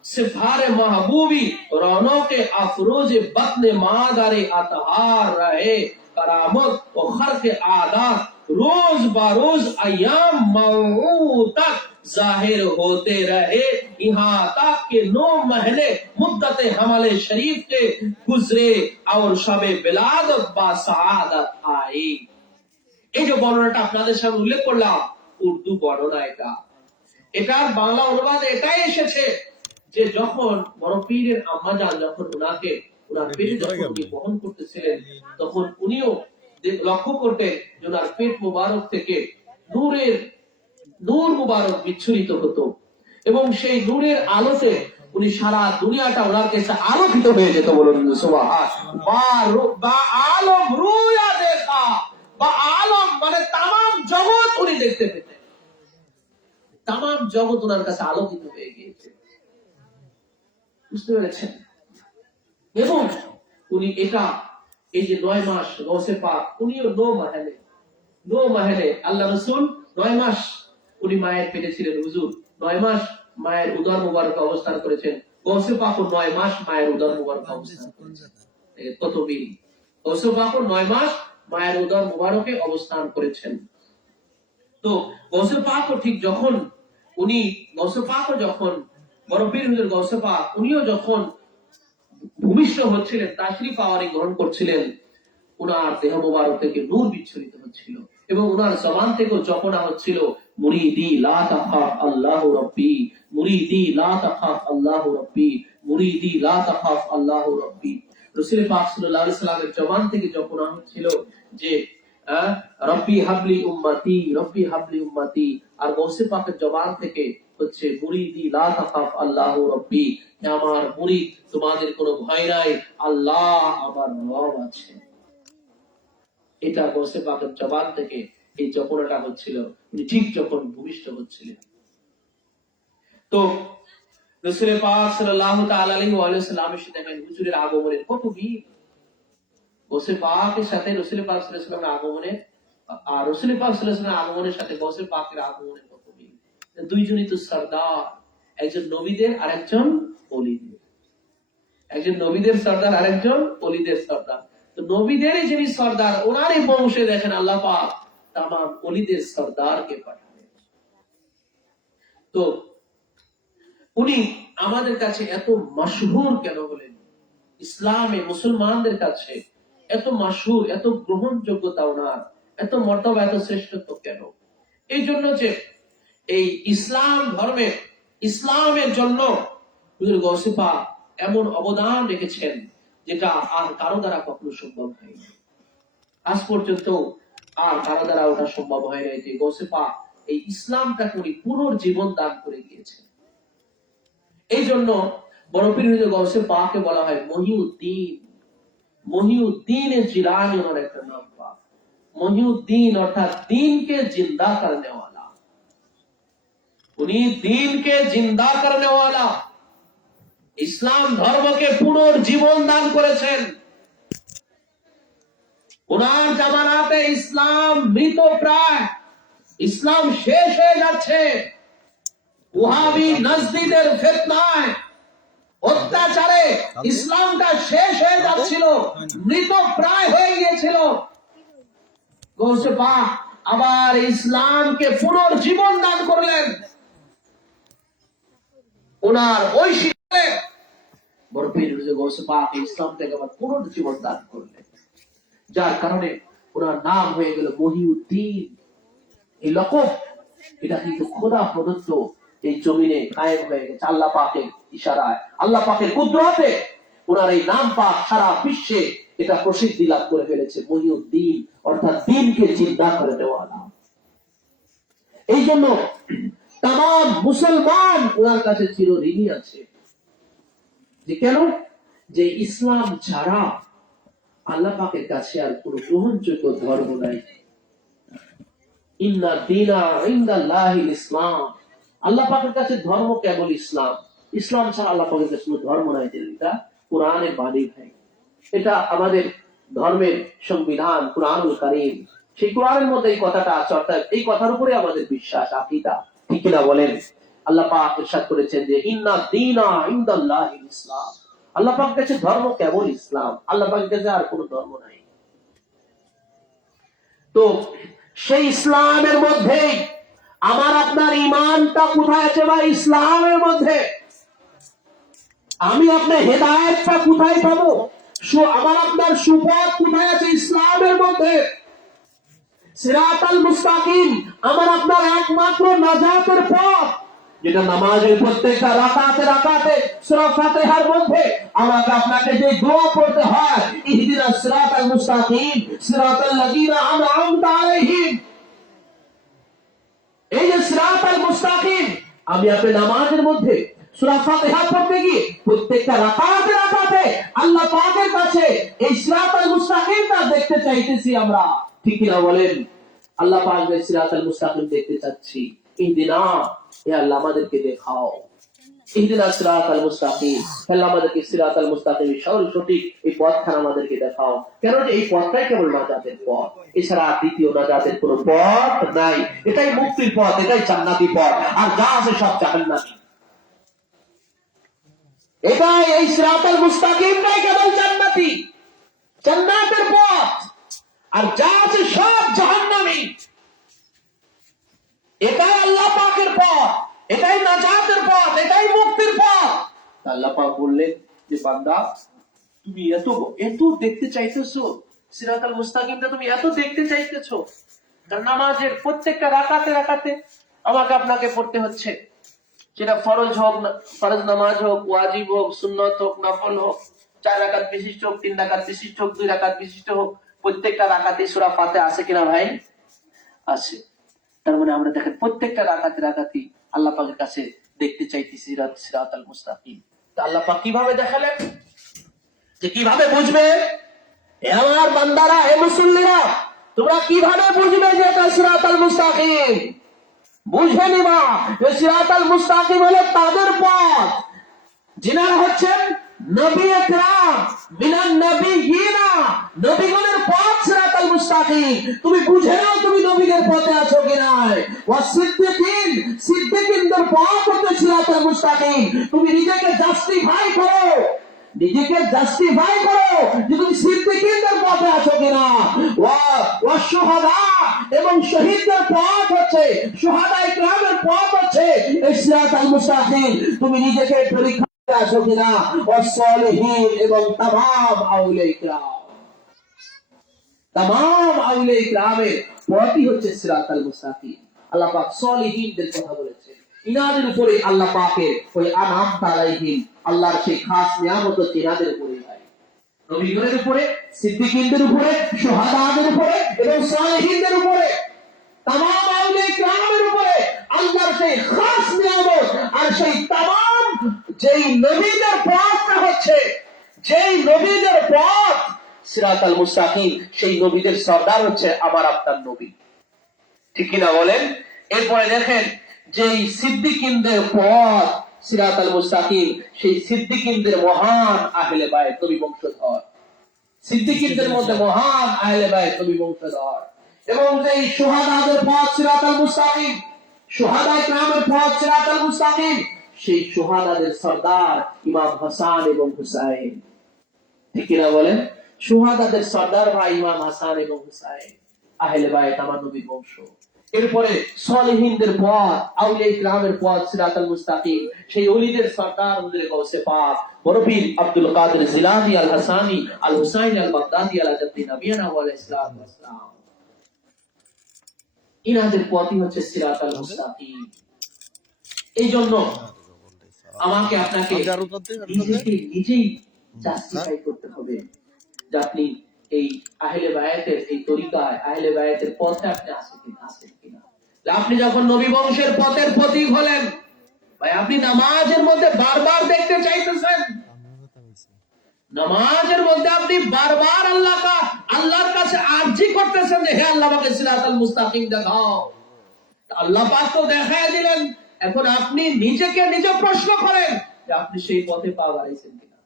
सिफारे महबूबी रौनों के अफरोज बतने मादारे अतहार रहे करामत और खर के आदात रोज बरोज अयाम मऊ तक जाहिर होते रहे यहाँ तक के 9 महीने मुद्दत हमले शरीफ के गुजरे और शबे बिलादत बा सआदत आई। এই যে বর্ণনাটা আপনাদের সামনে উল্লেখ করলাম উর্দু বর্ণনা, এটার বাংলা অনুবাদে এটাই এসেছে যে যখন বড় পীরের আম্মাজান যখন ওনাকে ওনার পেটে যখন উনি বহন করতেছিলেন তখন উনিও লক্ষ্য করতেন যে ওনার পেট মুবারক থেকে নূর মুবারক বিচ্ছুরিত হতো এবং সেই নূরের আলোতে উনি সারা দুনিয়াটা ওনার কাছে আলোকিত হয়ে যেত। বলুন সুবহান। বা আলম রুয়া দেখা, বা আলম মানে তামাম জগৎ উনি দেখতে পেতেন, তামাম জগৎ ওনার কাছে আলোকিত হয়ে গিয়েছে। বুঝতে পেরেছেন? এবং উনি এটা এই যে 9 মাস গৌসে পাক উনিও 9 মাহেলে আল্লাহ রাসূল 9 মাস উনি মায়ের পেটে ছিলেন। হুজুর 9 মাস মায়ের উদর মুবারক অবস্থান করেছেন। গৌসে পাক 9 মাস মায়ের উদর মুবারক অবস্থান করেছেন। কত মিল! গৌসে পাক 9 মাস মায়ের উদর মুবারকে অবস্থান করেছেন। তো গৌসে পাক ঠিক যখন উনি গৌসে পাক যখন বড় পীর হুজুর গৌসে পাক উনিও যখন ভূমিষ্ঠ হচ্ছিলেন, তাশরিফ আওয়ারি গ্রহণ করছিলেন, উনার দেহ মোবারক থেকে নূর বিচ্ছুরিত হচ্ছিল এবং উনার জবান থেকেও জপনা হচ্ছিল মুরিদি লা তাখাফ আল্লাহু রাব্বি, মুরিদি লা তাখাফ আল্লাহু রাব্বি, মুরিদি লা তাখাফ আল্লাহু রাব্বি। রাসূল পাক সাল্লাল্লাহু আলাইহি সাল্লামের জবান থেকে জপনা হচ্ছিল যে রব্বি হাবলি উম্মতি, রব্বি হাবলি উম্মতি। আর গৌসে পাকের জবান থেকে হচ্ছে মুরিদি লা তাখাফ আল্লাহু রাব্বি, আমার মুরিদ তোমাদের কোনো ভয় নাই, আল্লাহ আমার রব আছে। এটা গৌসে পাকের জবান থেকে এই জপনাটা হচ্ছিল উনি ঠিক যখন ভূমিষ্ঠ হচ্ছিলেন। তো রাসূল পাক সাল্লাল্লাহু তাআলা আলাইহি ওয়া সাল্লামের সাথে হুজুরের আগমনের কত মিল! গৌসে পাকের সাথে রাসূল পাক সাল্লাল্লাহু আলাইহি ওয়াসাল্লামের আগমনের আর রাসূল পাক সাল্লাল্লাহু আলাইহি ওয়াসাল্লামের আগমনের সাথে গৌসে পাকের আগমনের কত মিল! দুইজনই তো সরদার, একজন নবীদের আর একজন ওলিদের, একজন নবীদের সরদার আর একজন ওলিদের সরদার। তো নবীদেরই যিনি সরদার ওনারই বংশে দেখেন আল্লাহ পাক তামাম ওলিদের সরদারকে পাঠালেন। তো উনি আমাদের কাছে এত মাশহুর কেন হলেন? ইসলামে মুসলমানদের কাছে এত মাশহুর, এত গ্রহণযোগ্যতা ওনার, এত মর্তবা, এত শ্রেষ্ঠত্ব কেন? এই জন্য যে এই ইসলাম ধর্মে ইসলামের জন্য হুজুর গৌসে পাক এমন অবদান রেখেছেন যেটা আর কারো দ্বারা কখনো সম্ভব হয়নি। আজ পর্যন্ত আর কারো দ্বারা ওটা সম্ভব হয় নাই যে গৌসে পাক এই ইসলামটাকে উনি পুনর্জীবন দান করে গিয়েছেন। এই জন্য বড় পীর হুজুর গৌসে পাককে বলা হয় মহিউদ্দিন। মহিউদ্দিন জিলানী ওনার একটা নাম। পাক মহিউদ্দিন অর্থাৎ দিনকে জিন্দা করনে वाला, উনি দিনকে জিন্দা করনে वाला, ইসলাম ধর্মকে পুনর্জীবন দান করেছেন। ওনার জামানাতে ইসলাম মৃত প্রায়, ইসলাম শেষ হয়ে যাচ্ছে। ওয়াহাবি নাজদীদের ফিতনায় অত্যাচারে ইসলামটা শেষ হয়ে যাচ্ছিল, মৃত প্রায় হয়ে গিয়েছিল। গৌসে পাক আবার ইসলামকে পুনর্জীবন দান করলেন। ওনার ওই শিক্ষায় বড় পীর গৌসে পাক ইসলামটাকে আবার পুনর্জীবন দান করলেন, যার কারণে ওনার নাম হয়ে গেল মহিউদ্দিন। এই লকব এটা কিন্তু খোদা প্রদত্ত, এই জমিনে কায়েম হয়ে গেছে আল্লাহ পাকের ইশারায়, আল্লাহ পাকের কুদরতে ওনার এই নাম পাক সারা বিশ্বে এটা প্রসিদ্ধি লাভ করে ফেলেছে। মহিউদ্দিন অর্থাৎ দিনকে জিন্দা করে দেওয়া। এই জন্য তাম মুসলমান ওনার কাছে চিরঋণী আছে। যে কেন? যে ইসলাম ছাড়া আল্লাহ পাকের কাছে আর কোনো গ্রহণযোগ্য ধর্ম নাই। ইন্না দীনা ইনদাল্লাহিল ইসলাম, আল্লাহ পাকের কাছে ধর্ম কেবল ইসলাম। ইসলাম ছাড়া আল্লাহ পাকের কাছে কোনো ধর্ম নাই। এটা কোরআনের বাণী ভাই, এটা আমাদের ধর্মের সংবিধান কুরআনুল কারীম। সেই কোরআনের মধ্যে এই কথাটা আছে, অর্থাৎ এই কথার উপরে আমাদের বিশ্বাস, আকীদা, ঠিক কিনা বলেন? আল্লাহ পাক ইরশাদ করেছেন যে ইন্না দীনা ইনদাল্লাহিল ইসলাম, আল্লাহ পাকের কাছে ধর্ম কেবল ইসলাম, আল্লাহ পাকের কাছে আর কোনো ধর্ম নাই। তো সেই ইসলামের মধ্যে আমার আপনার ঈমানটা কোথায় আছে ভাই? ইসলামের মধ্যে। আমি আপনার হেদায়েতটা কোথায় পাবো? আমার আপনার সুপথ কোথায় আছে? ইসলামের মধ্যে। সিরাতাল মুস্তাকিম আমার আপনার একমাত্র নাজাতের পথ, যেটা নামাজের প্রত্যেকটা রাকাতে সূরা ফাতিহার মধ্যে আমাকে আপনাকে যে দোয়া পড়তে হয়, ইহদিনাস সিরাতাল মুস্তাকিম সিরাতাল লাযিনা আনআমতা আলাইহিম, এই যে সিরাতাল মুস্তাকিম আমি আপনি নামাজের মধ্যে সূরা ফাতিহা পড়তে গিয়ে প্রত্যেকটা রাকাতে আল্লাহ পাকের কাছে এই সিরাতাল মুস্তাকিমটা দেখতে চাইতেছি আমরা, ঠিক কি না বলেন? আল্লাহ পাক যে সিরাতাল মুস্তাকিম দেখতে চাচ্ছি, ইহদিনা, হে আল্লাহ আমাদেরকে দেখাও, ইহদিনাস সিরাতাল মুস্তাকিম, আল্লাহ আমাদেরকে সিরাতাল মুস্তাকিম সঠিক এই পথখানা আমাদেরকে দেখাও। কেন যে এই পথটাই কেবল নাজাতের পথ, এছাড়া দ্বিতীয় নাজাতের কোনো পথ নাই। এটাই মুক্তির পথ, এটাই জান্নাতি পথ, আর যা আছে সব জাহান্নামী। এটাই এই সিরাতাল মুস্তাকিমটাই কেবল জান্নাতের পথ, আর যা আছে সব জাহান্নামী। এটাই আল্লাহ পাকের পথ, এটাই নাজাতের পথ, এটাই মুক্তির পথ। আল্লাহ পাক বললেন যে বান্দা, তুমি এত দেখতে চাইতেছো সিরাতাল মুস্তাকিমটা, তুমি এত দেখতে চাইতেছো, কারণ নামাজের প্রত্যেকটা রাকাতে আমাকে আপনাকে পড়তে হচ্ছে, সেটা ফরজ হোক, ফরজ নামাজ হোক, ওয়াজিব হোক, সুন্নত হোক, নফল হোক, 4 রাকাত বিশিষ্ট হোক, 3 রাকাত বিশিষ্ট হোক, 2 রাকাত বিশিষ্ট হোক, প্রত্যেকটা রাকাতে সূরা ফাতিহা আছে কিনা ভাই? আছে। তার মানে আমরা দেখেন প্রত্যেকটা রাকাতে আল্লাহ পাকের কাছে দেখতে চাইতেছি সিরাতাল মুস্তাকিম। আল্লাহ পাক কিভাবে দেখালেন, যে কিভাবে বুঝবে? আমার বান্দারা, হে মুসল্লিরা, তোমরা কিভাবে বুঝবে যে এটা সিরাতাল মুস্তাকিম? বুঝে নিবা যে সিরাতাল মুস্তাকিম হলো তাদের পথ যিনারা হচ্ছেন নবী আকরাম মিনান নবিয়িনা, নবীগণের পথ সিরাতাল মুস্তাকিম। তুমি বুঝে নাও তুমি নবীদের পথে আছো কিনা। ওয়াস সিদ্দিকিনদের পথ হচ্ছে সিরাতাল মুস্তাকিম। তুমি নিজেকে জাস্টিফাই করো যে তুমি সিদ্দিকিনদের পথে আছো কিনা। ওয়া শুহাদা, এবং শহীদদের পথ হচ্ছে, শুহাদায়ে কিরামের পথ হচ্ছে এই সিরাতাল মুস্তাকিম। তুমি নিজেকে পরীক্ষা করতে আছো কিনা। ওয়া সালিহিন, এবং तमाम আউলিয়া ইকরামের পথই হচ্ছে সিরাতাল মুস্তাকিম। আল্লাহ পাক সালিহিনদের কথা বলেছেন, ইনাদের উপরে আল্লাহ পাকের ওই আনআমতা আলাইহিম, আল্লাহর সেই খাস নিয়ামত হচ্ছে ইনাদের উপরে ভাই, নবীগণের উপরে, সিদ্দিকীনদের উপরে, শুহাদাদের উপরে এবং সালিহিনদের উপরে, तमाम আউলিয়া ইকরামের উপরে আল্লাহর সেই খাস নিয়ামত। আর সেই तमाम যেই নবীদের পথটা হচ্ছে, যেই নবীদের পথ সিরাতাল মুস্তাকিম, সেই নবীদের সরদার হচ্ছে আমার আপনার নবী, ঠিক কিনা বলেন? এরপরে দেখেন যেই সিদ্দিকীনদের পথ সিরাতাল মুস্তাকিম, সেই সিদ্দিকীনদের মহান আহলে বায়ত নবী বংশধর, সিদ্দিকীনদের মধ্যে মহান আহলে বায়ত নবী বংশধর। এবং যেই শুহাদাদের পথ সিরাতাল মুস্তাকিম, শুহাদায়ে কিরামের পথ সিরাতাল মুস্তাকিম, সেই শুহাদাদের সরদার ইমাম হাসান এবং হুসাইন, ঠিক কিনা বলেন? শুহাদাদের সরদার ভাই ইমাম হাসান এবং হুসাইন, আহলে বায়ত আমার নবীর বংশ। এরপরে সালিহিনদের পথ, আউলিয়া ইকরামের পথ সিরাতাল মুস্তাকিম, সেই ওলিদের সরদার হুজুরে গাউসে পাক বরফিল আব্দুল কাদের জিলানী আল হাসানী আল হুসাইন আল বাগদাদি আলা জাদ্দি নবিয়ানা ওয়া আলাইহিসসালাম ওয়া সালাম, ইনাদের পথই হচ্ছে সিরাতাল মুস্তাকিম। এই জন্য আমাকে আপনাকে নিজেই জাস্টিফাই করতে হবে যে আপনি এই আহলে বায়াতের এই তরিকায়, আহলে বায়াতের পথে আপনি আছেন কিনা। আপনি যখন নবী বংশের পথের প্রতীক হলেন ভাই, আপনি নামাজের মধ্যে বারবার দেখতে চাইতেছেন, নামাজের মধ্যে আপনি বারবার আল্লাহর কাছে আরজি করতেছেন যে হে আল্লাহ আমাকে সিরাতাল মুস্তাকিম দেখাও। আল্লাহ পাক তো দেখায় দিলেন, এখন আপনি নিজেকে নিজে প্রশ্ন করেন যে আপনি সেই পথে পা বাড়াইছেন কিনা,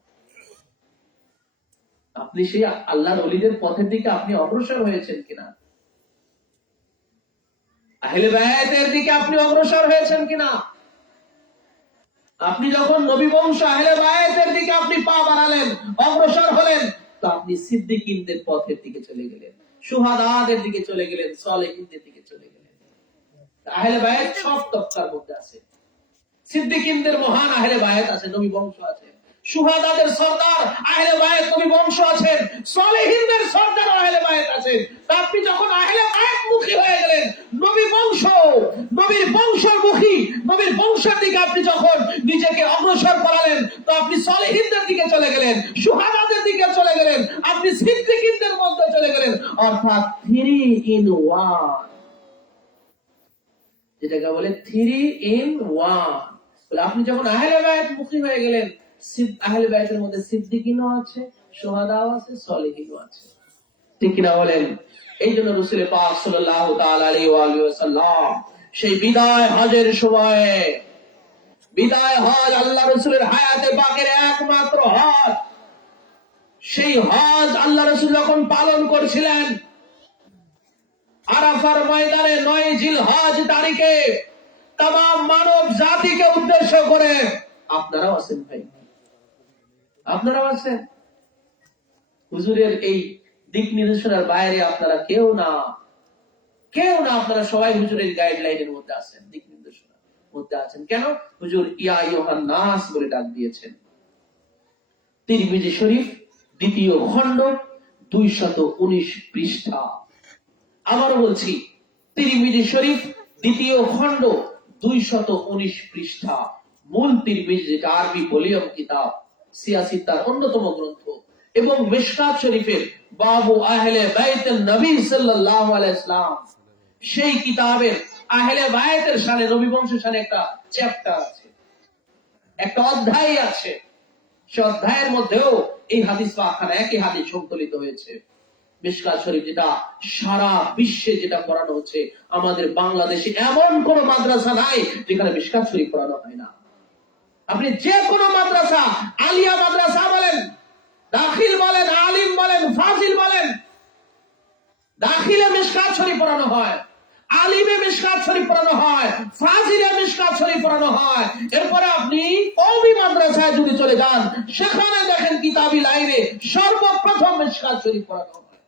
আপনি সেই আল্লাহর ওলিদের পথের দিকে আপনি অগ্রসর হয়েছেন কিনা, আহলে বায়াতের দিকে আপনি অগ্রসর হয়েছেন কিনা। আপনি যখন নবী বংশ আহলে বায়াতের দিকে আপনি পা বাড়ালেন, অগ্রসর হলেন, তো আপনি সিদ্দিকীনদের পথের দিকে চলে গেলেন, শুহাদাদের দিকে চলে গেলেন, সালেহিনদের দিকে চলে গেলেন। আহলে বায়াত সব তফকার মধ্যে আছে, সিদ্দিকীনদের মহান আহলে বায়াত আছে, নবী বংশ আছে, শুহাদাদের সরদার আহলে বায়াত নবী বংশ আছেন, সালেহিনদের সরদার আহলে বায়াত আছেন। আপনি যখন আহলে বায়াত মুখী হয়ে গেলেন, নবী বংশ, নবীর বংশমুখী, নবীর বংশের দিকে আপনি যখন নিজেকে অগ্রসর করালেন, তো আপনি সালেহিনদের দিকে চলে গেলেন, শুহাদাদের দিকে চলে গেলেন, আপনি সিদ্দিকীনদের মধ্যে চলে গেলেন, অর্থাৎ 3 in 1, যেটাকে বলে 3 in 1। আপনি যখন আহলে বায়াত মুখী হয়ে গেলেন, আহলে বায়াতের মধ্যে সিদ্দিকীনও আছে, শুহাদাও আছে, সালেহিনও আছে, ঠিক কিনা বলেন? এই জন্য রাসূল পাক সাল্লাল্লাহু তাআলা আলাইহি ওয়া সাল্লাম সেই বিদায় হজের সময়, বিদায় হজ আল্লাহ রাসূলের হায়াতে পাকের একমাত্র হজ, সেই হজ আল্লাহ রাসূল যখন পালন করছিলেন, আরাফার ময়দানে 9 জিলহজ তারিখে तमाम মানব জাতিকে উদ্দেশ্য করে, আপনারাও আছেন ভাই, আপনারাও আছেন, হুজুরের এই দিক নির্দেশনার বাইরে আপনারা কেউ না, আপনারা সবাই হুজুরের গাইডলাইনের মধ্যে আছেন, দিক নির্দেশনার মধ্যে আছেন। কেন? হুজুর ইয়া আইয়ুহান নাস বলে ডাক দিয়েছেন। তিরমিজি শরীফ 2য় খণ্ড 219 পৃষ্ঠা। আবারও বলছি, তিরমিজি শরীফ 2য় খণ্ড 219 পৃষ্ঠা। মূল তিরমিজি, যেটা আরবি ভলিউম কিতাব, সিয়াসিতার অন্যতম গ্রন্থ, এবং মিশকাত শরীফের বাবু আহলে বাইতের নবী সাল্লাল্লাহু আলাইহি ওয়াসাল্লাম, সেই কিতাবের আহলে বায়াতের শানে, নবী বংশের শানে একটা চ্যাপ্টার আছে, একটা অধ্যায় আছে। সেই অধ্যায়ের মধ্যেও এই হাদিস পাকখানা, একই হাদিস সংকলিত হয়েছে। মিশকাত শরীফ, যেটা সারা বিশ্বে যেটা পড়ানো হচ্ছে, আমাদের বাংলাদেশে এমন কোন মাদ্রাসা নাই যেখানে মিশকাত শরীফ পড়ানো হয় না। আপনি যে কোনো মাদ্রাসা, আলিয়া মাদ্রাসা বলেন, দাখিল বলেন, আলিম বলেন, ফাজিল বলেন, দাখিলে মিশকাত শরীফ পড়ানো হয়, আলিমে মিশকাত শরীফ পড়ানো হয়, ফাজিলে মিশকাত শরীফ পড়ানো হয়। এরপরে আপনি কওমি মাদ্রাসায় যদি চলে যান, সেখানে দেখেন কিতাবি লাইনে সর্বপ্রথম মিশকাত শরীফ পড়ানো হয়।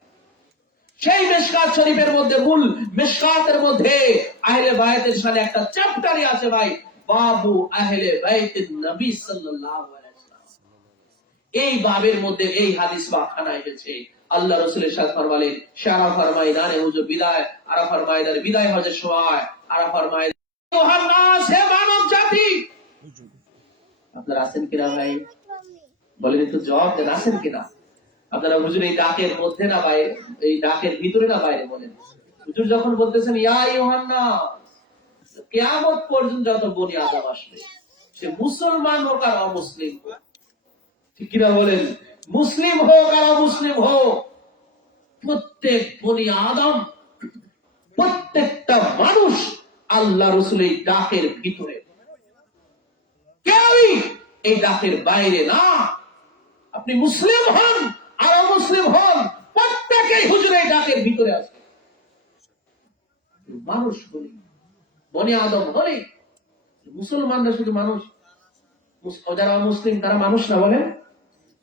সেই মিশকাত শরীফের মধ্যে, মূল মিশকাতের মধ্যে আহলে বায়াতের সাথে একটা চ্যাপ্টারই আছে ভাই, বাবু আহলে বাইতের নবী সাল্লাল্লাহু আলাইহি ওয়াসাল্লাম। এই বাবের মধ্যে এই হাদিস পাকখানা এসেছে। আল্লাহ রাসূলের সাথে ফরমালেন, আরাফার ময়দানে হুজুর বিদায়, আরাফার ময়দানে বিদায় হজের সময়, আরাফার ময়দানে মুহাম্মদ হে মানব জাতি, আপনারা আছেন কিনা ভাই? বলেন একটু, জবাব দেন, আছেন কিনা আপনারা? হুজুর এই ডাকের মধ্যে না বাইরে, এই ডাকের ভিতরে না বাইরে বলেন? হুজুর যখন বলতেছেন ইয়া আইয়ুহান নাস, কিয়ামত পর্যন্ত যত বনি আদম আসবে, সে মুসলমান হোক আর অমুসলিম হোক, ঠিক কিনা বলেন? মুসলিম হোক আর অমুসলিম হোক, প্রত্যেক বনি আদম, প্রত্যেকটা মানুষ আল্লাহ রাসূলের এই ডাকের ভিতরে, কেউই এই ডাকের বাইরে না। আপনি মুসলিম হন আর অমুসলিম হন, প্রত্যেকেই হুজুর এই ডাকের ভিতরে আছে। মানুষ বলি, বনি আদম হলে মুসলমানরা শুধু মানুষ, যারা অমুসলিম তারা মানুষ না? বলেন,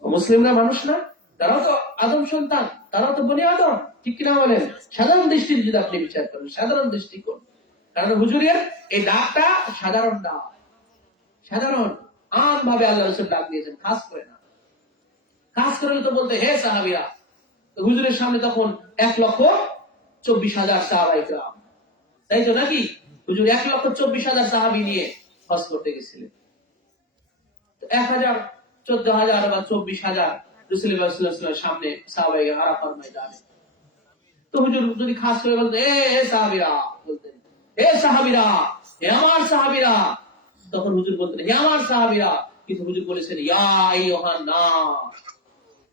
মুসলিমরা মানুষ না? তারাও তো আদম সন্তান, তারাও তো বনি আদম, ঠিক কিনা বলেন? সাধারণ দৃষ্টির যদি আপনি বিচার করেন, সাধারণ দৃষ্টিকোণ, কারণ হুজুরের এই ডাকটা সাধারণ ডাক, সাধারণ আম ভাবে আল্লাহ রাসূল ডাক দিয়েছেন, খাস করে না। খাস করে তো বলতে হে সাহাবীরা, হুজুরের সামনে তখন 1,24,000 সাহাবায়ে কেরাম, তাই তো নাকি? হুজুর 1,24,000 সাহাবী নিয়ে হজ করতে গেছিলেন। 1,000, 14,000 বা 24,000 রাসূলুল্লাহ সাল্লাল্লাহু আলাইহি ওয়াসাল্লামের সামনে সাহাবায়ে আরাফার ময়দানে। তো হুজুর যদি খাস করে বলতেন এ সাহাবীরা, বলতেন হে সাহাবীরা, হে আমার সাহাবীরা, তখন হুজুর বলতেন হে আমার সাহাবীরা। কিন্তু হুজুর বলেছেন ইয়া আইয়ুহান নাস,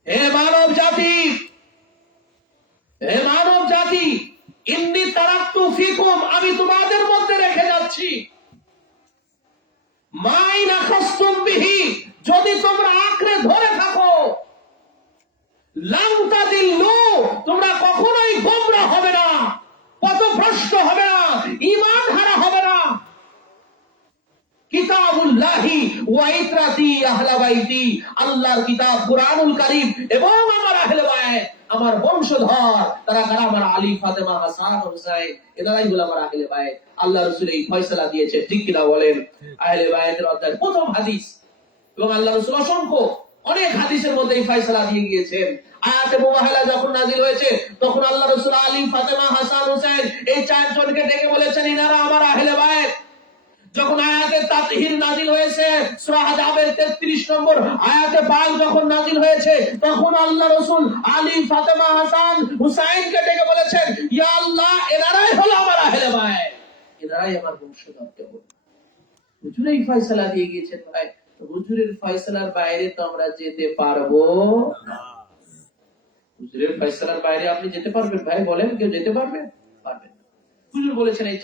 হে মানব জাতি, হে মানব জাতি, ইন্নী তারাক্তু ফিকুম, আমি তোমাদের মধ্যে রেখে যাচ্ছি, মাইন আখাসতুম বিহি, যদি তোমরা আঁকড়ে ধরে থাকো, লান তাদিল্লু, তোমরা কখনোই গোমরাহ হবে না, পথভ্রষ্ট হবে না, ঈমান হারা হবে না। কিতাবুল্লাহি ওয়া ইতরাতি আহলে বাইতি, আল্লাহর কিতাব কুরআনুল কারীম এবং আমার আহলে বাইত, আমার বংশধর, তারা কারা? আমার আলী, ফাতেমা, হাসান, হুসাইন, এরাই হলো আমার আহলে বাইত। আল্লাহ রাসূল এই ফয়সালা দিয়েছে, ঠিক কিনা বলেন? আহলে বাইতের অধ্যায় প্রথম হাদিস, এবং আল্লাহ রাসূল অসংখ্য অনেক হাদিসের মধ্যে এই ফয়সালা দিয়ে গিয়েছেন। আয়াতে মুবাহালা যখন নাযিল হয়েছে, তখন আল্লাহ রাসূল আলী, ফাতেমা, হাসান, হুসাইন এই চারজনকে ডেকে বলেছেন, ইনারা আমার আহলে বাইত। যখন আয়াতে তাতহির নাযিল হয়েছে, সূরা আহজাবের 33 নম্বর আয়াতে পাক যখন নাযিল হয়েছে, তখন আল্লাহ রাসূল আলী, ফাতেমা, হাসান, হুসাইনকে ডেকে বলেছেন, ইয়া আল্লাহ, এনারাই হলো আমার আহলে বাইত, এনারাই আমার বংশধর। কেবল হুজুর এই ফয়সালা দিয়ে গিয়েছেন ভাই, হুজুরের ফয়সালার বাইরে তো আমরা যেতে পারবো না। হুজুরের ফয়সালার বাইরে আপনি যেতে পারবেন ভাই? বলেন, কেউ যেতে পারবে? পারবেন না। হুজুর বলেছেন এই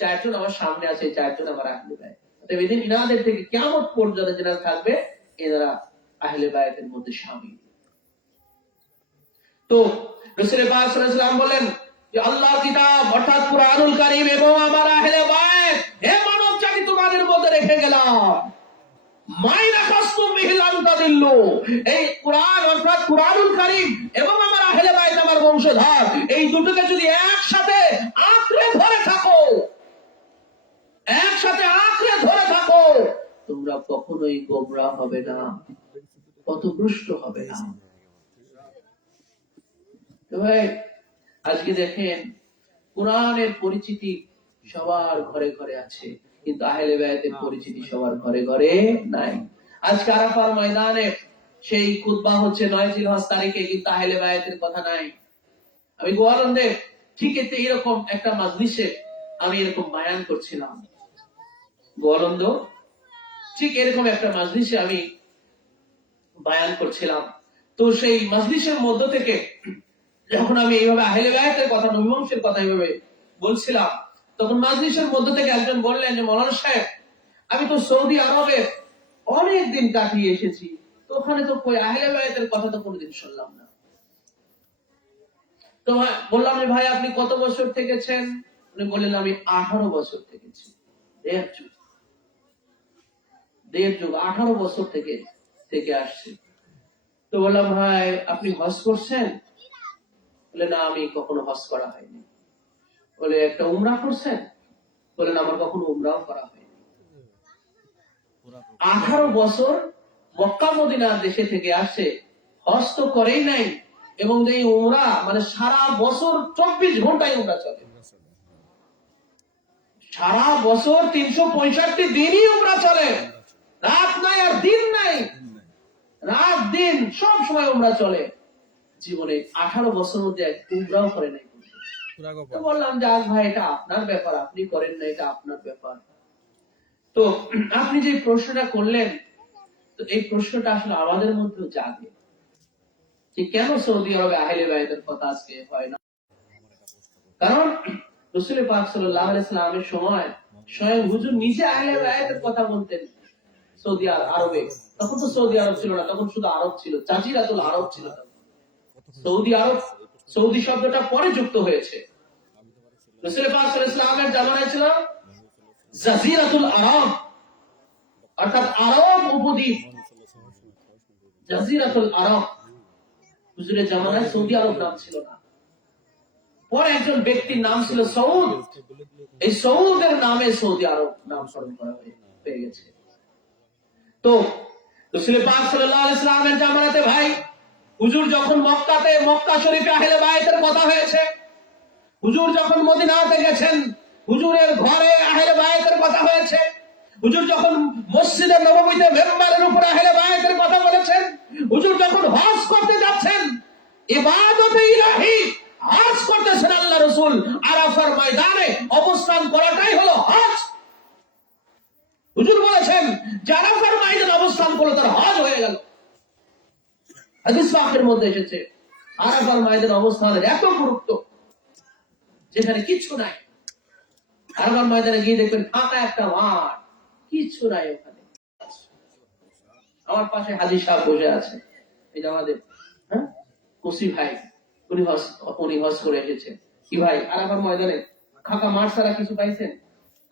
চারজন আমার সামনে আছে, এই চারজন আমার আহলে বাইত। তবে এদিন ইনাদের থেকে কিয়ামত পর্যন্ত যারা থাকবে, এনারা আহলে বাইতের মধ্যে শামিল। তো রাসূল পাক সাল্লাল্লাহু আলাইহি ওয়াসাল্লাম বলেন যে আল্লাহর কিতাব অর্থাৎ কুরআনুল কারীম এবং আমার আহলে বাইত, হে মানব জাতি, তোমাদের মধ্যে রেখে গেলাম, মাইনা কাসতুম বিহি লান তাদিল্লু, এই কুরআন অর্থাৎ কুরআনুল কারীম এবং আমার আহলে বাইত, আমার বংশধর, এই দুটোকে যদি একসাথে আঁকড়ে ধরে থাকো, একসাথে আঁকড়ে ধরে থাকো, তোমরা কখনোই গোমরাহ হবে না, পথভ্রষ্ট হবে না। তো ভাই, আজকে দেখেন কোরআনের পরিচিতি সবার ঘরে ঘরে আছে, কিন্তু আহলে বাইতের পরিচিতি সবার ঘরে ঘরে নাই। আজকে আরাফার ময়দানে সেই খুতবা হচ্ছে 9 জিলহজ তারিখে, কিন্তু আহলে বাইতের কথা নাই। আমি গোয়ালন্দে ঠিক এরকম একটা মাজলিসে আমি এরকম বায়ান করছিলাম, গোয়ালন্দ ঠিক এরকম একটা মাজলিসে আমি বায়ান করছিলাম। তো সেই মাজলিসের মধ্য থেকে যখন আমি এইভাবে আহলে বাইতের কথা, নবী বংশের কথা এইভাবে বলছিলাম, তখন মাজলিসের মধ্য থেকে একজন বললেন যে মৌলানা সাহেব, আমি তো সৌদি আরবে অনেক দিন কাটিয়ে এসেছি, তো ওখানে তো কই আহলে বাইতের কথা তো কোনোদিন শুনলাম না। তো বললাম যে ভাই, আপনি কত বছর থেকেছেন? উনি বললেন আমি 18 বছর থেকেছি। দেড় যুগ 18 বছর থেকে আসছি। তো বললাম, ভাই আপনি হজ করছেন? বলে, না, আমি কখনো হজ করা হয়নি। বলে, একটা উমরা করছেন? বলেন, আমার কখনো উমরাও করা হয়নি। 18 বছর মক্কা মদিনা দেশে থেকে আসে, হজ তো করেই নাই, এবং এই উমরা মানে সারা বছর 24 ঘন্টায় উমরা চলে, সারা বছর 365 দিনই উমরা চলে, রাত নাই আর দিন নাই, রাত দিন সব সময় উমরা চলে। জীবনে 18 বছর মধ্যে এক উমরাও করে নাই। তো বললাম, যাক ভাই, এটা আপনার ব্যাপার, আপনি করেন না, এটা আপনার ব্যাপার। তো আপনি যে প্রশ্নটা করলেন, তো এই প্রশ্নটা আসলে আমাদের মধ্যেও জাগে যে কেন সৌদি আরবে আহলে বাইতের কথা আজকে হয় না। কারণ রাসূল পাক সাল্লাল্লাহু আলাইহি ওয়াসাল্লামের সময় স্বয়ং হুজুর নিজে আহলে বাইতের কথা বলতেন সৌদি আরবে। তখন তো সৌদি আরব ছিল না, তখন শুধু আরব ছিল, জাজিরাতুল আরব ছিল। সৌদি আরব, সৌদি শব্দটা পরে যুক্ত হয়েছে। রাসূল পাক সাল্লাল্লাহু আলাইহি ওয়াসাল্লামের জামানায় ছিল জাজিরাতুল আরব, অর্থাৎ আরব উপদ্বীপ, জাজিরাতুল আরব। হুজুরের জামানায় সৌদি আরব নাম ছিল না। পরে একজন ব্যক্তির নাম ছিল সৌদ, এই সৌদের নামে সৌদি আরব নামকরণ করা হয়ে গেছে। তো রাসূল পাক সাল্লাল্লাহু আলাইহি ওয়াসাল্লামের জামানাতে ভাই, হুজুর যখন মক্কা শরীফে আহলে বাইতের কথা হয়েছে, হুজুর যখন মদিনাতে গেছেন, হুজুরের ঘরে আহলে বাইতের কথা হয়েছে, হুজুর যখন মসজিদে নববীতে মেম্বারের উপর আহলে বাইতের কথা বলেছেন, হুজুর যখন হজ করতে যাচ্ছেন, ইবাদতে ইলাহি হজ করতেছেন আল্লাহ রাসূল, আরাফার ময়দানে অবস্থান করাটাই হলো হজ। হুজুর বলেছেন যে আরাফার ময়দানে অবস্থান করলে তার হজ হয়ে গেল। হাদিস পাকের মধ্যে এসেছে আরাফার ময়দান অবস্থানের এত গুরুত্ব, যেখানে কিছু নাই। আরাফার ময়দানে গিয়ে দেখবেন ফাঁকা একটা মাঠ, কিছু নাই ওখানে। আমার পাশে হাজী সাহেব বসে আছে, এই যে আমাদের কুসি ভাই, উনি হজ করে এসেছেন। কি ভাই, আরাফার ময়দানে ফাঁকা মাঠ ছাড়া কিছু পাইছেন?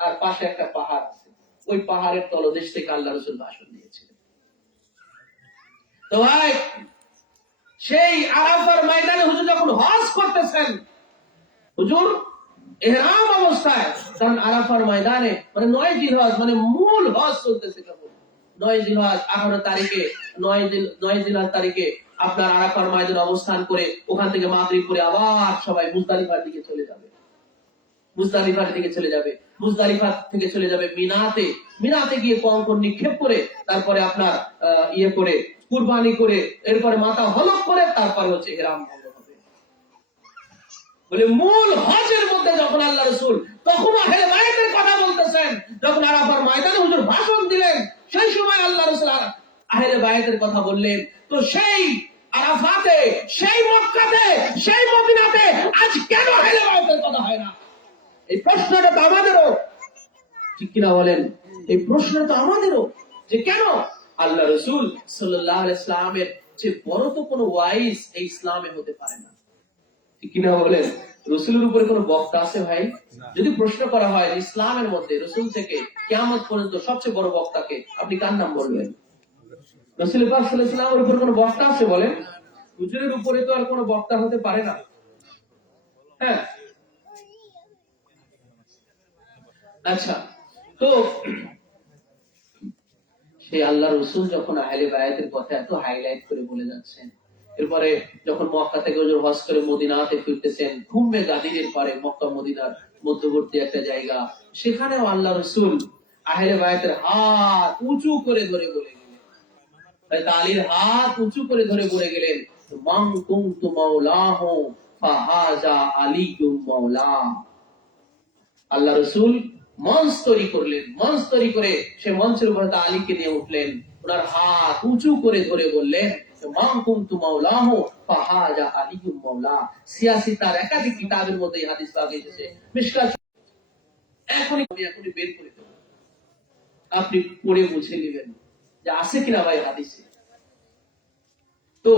আর পাশে একটা পাহাড় আছে, ওই পাহাড়ের তলদেশ থেকে আল্লাহ রাসূল ভাষণ দিয়েছিলেন। তো ভাই, সেই আরাফার ময়দানে হুজুর যখন হজ করতেছেন, হুজুর ইহরাম অবস্থায়, কারণ আরাফার ময়দানে মানে 9 জিলহজ, মানে মূল হজ চলতেছে কেবল 9 জিলহজ 18 তারিখে, 9 জিলহজ তারিখে আপনার আরাফার ময়দানে অবস্থান করে ওখান থেকে মাগরিব করে আবার সবাই মুজদালিফার দিকে চলে যাবে। মুজদালিফার দিকে চলে যাবে, মুজদালিফা থেকে চলে যাবে মিনাতে। মিনাতে গিয়ে কঙ্কর নিক্ষেপ করে তারপরে আপনার করে কুরবানি করে এরপরে মাথা হলক করে তারপরে হচ্ছে ইহরাম ভঙ্গ হবে। বলে মূল হজের মধ্যে যখন আল্লাহ রাসূল তখন আহলে বাইতের কথা বলতেছেন, যখন আরাফার ময়দানে হুজুর ভাষণ দিলেন, সেই সময় আল্লাহ রাসূল আহলে বাইতের কথা বললেন। তো সেই আরাফাতে, সেই মক্কাতে, সেই মদিনাতে আজ কেন আহলে বাইতের কথা হয় না? এই প্রশ্নটা তো আমাদেরও, ঠিক কিনা বলেন? এই প্রশ্নটা তো আমাদেরও, যে কেন আল্লাহ রাসূল সাল্লাল্লাহু আলাইহি ওয়াসাল্লামের যে বড় তো কোনো ওয়াইজ এই ইসলামে হতে পারে না, ঠিক কিনা বলেন? রাসূলের উপরে কোনো বক্তা আছে ভাই? যদি প্রশ্ন করা হয় ইসলামের মধ্যে রাসূল থেকে কিয়ামত পর্যন্ত সবচেয়ে বড় বক্তাকে, আপনি কার নাম বলবেন? রাসূল পাক সাল্লাল্লাহু আলাইহি ওয়াসাল্লামের উপরে কোনো বক্তা আছে বলেন? হুজুরের উপরে তো আর কোনো বক্তা হতে পারে না। হ্যাঁ, আচ্ছা। তো সেই আল্লাহ রাসূল যখন আহলে বায়াতের কথা এত হাইলাইট করে বলে যাচ্ছেন, এরপরে যখন মক্কা থেকে হুজুর হজ করে মদিনাতে ফিরতেছেন, খুম্বে গাদিরের পরে মক্কা মদিনার মধ্যবর্তী একটা জায়গা, সেখানেও আল্লাহ রাসূল আহলে বায়াতের হাত উঁচু করে ধরে বলে গেলেন, আলীর হাত উঁচু করে ধরে বলে গেলেন, মান কুনতু মাওলাহু ফাহাজা আলিয়্যুম মাওলা। আল্লাহ রাসূল মঞ্চ তৈরি করলেন, মঞ্চ তৈরি করে সে মঞ্চের উপর আলীকে দিয়ে উঠলেন, ওনার হাত উঁচু করে ধরে বললেন, মান কুনতু মাওলাহু ফাহাজা আলিয়্যুম মাওলা। সিয়াসি তার একাধিক কিতাবের মধ্যে এই হাদিস পাওয়া গেছে। মিশকাত এখনই বের করে দেব, আপনি পড়ে বুঝে নেবেন যে আছে কিনা ভাই হাদিসে। তো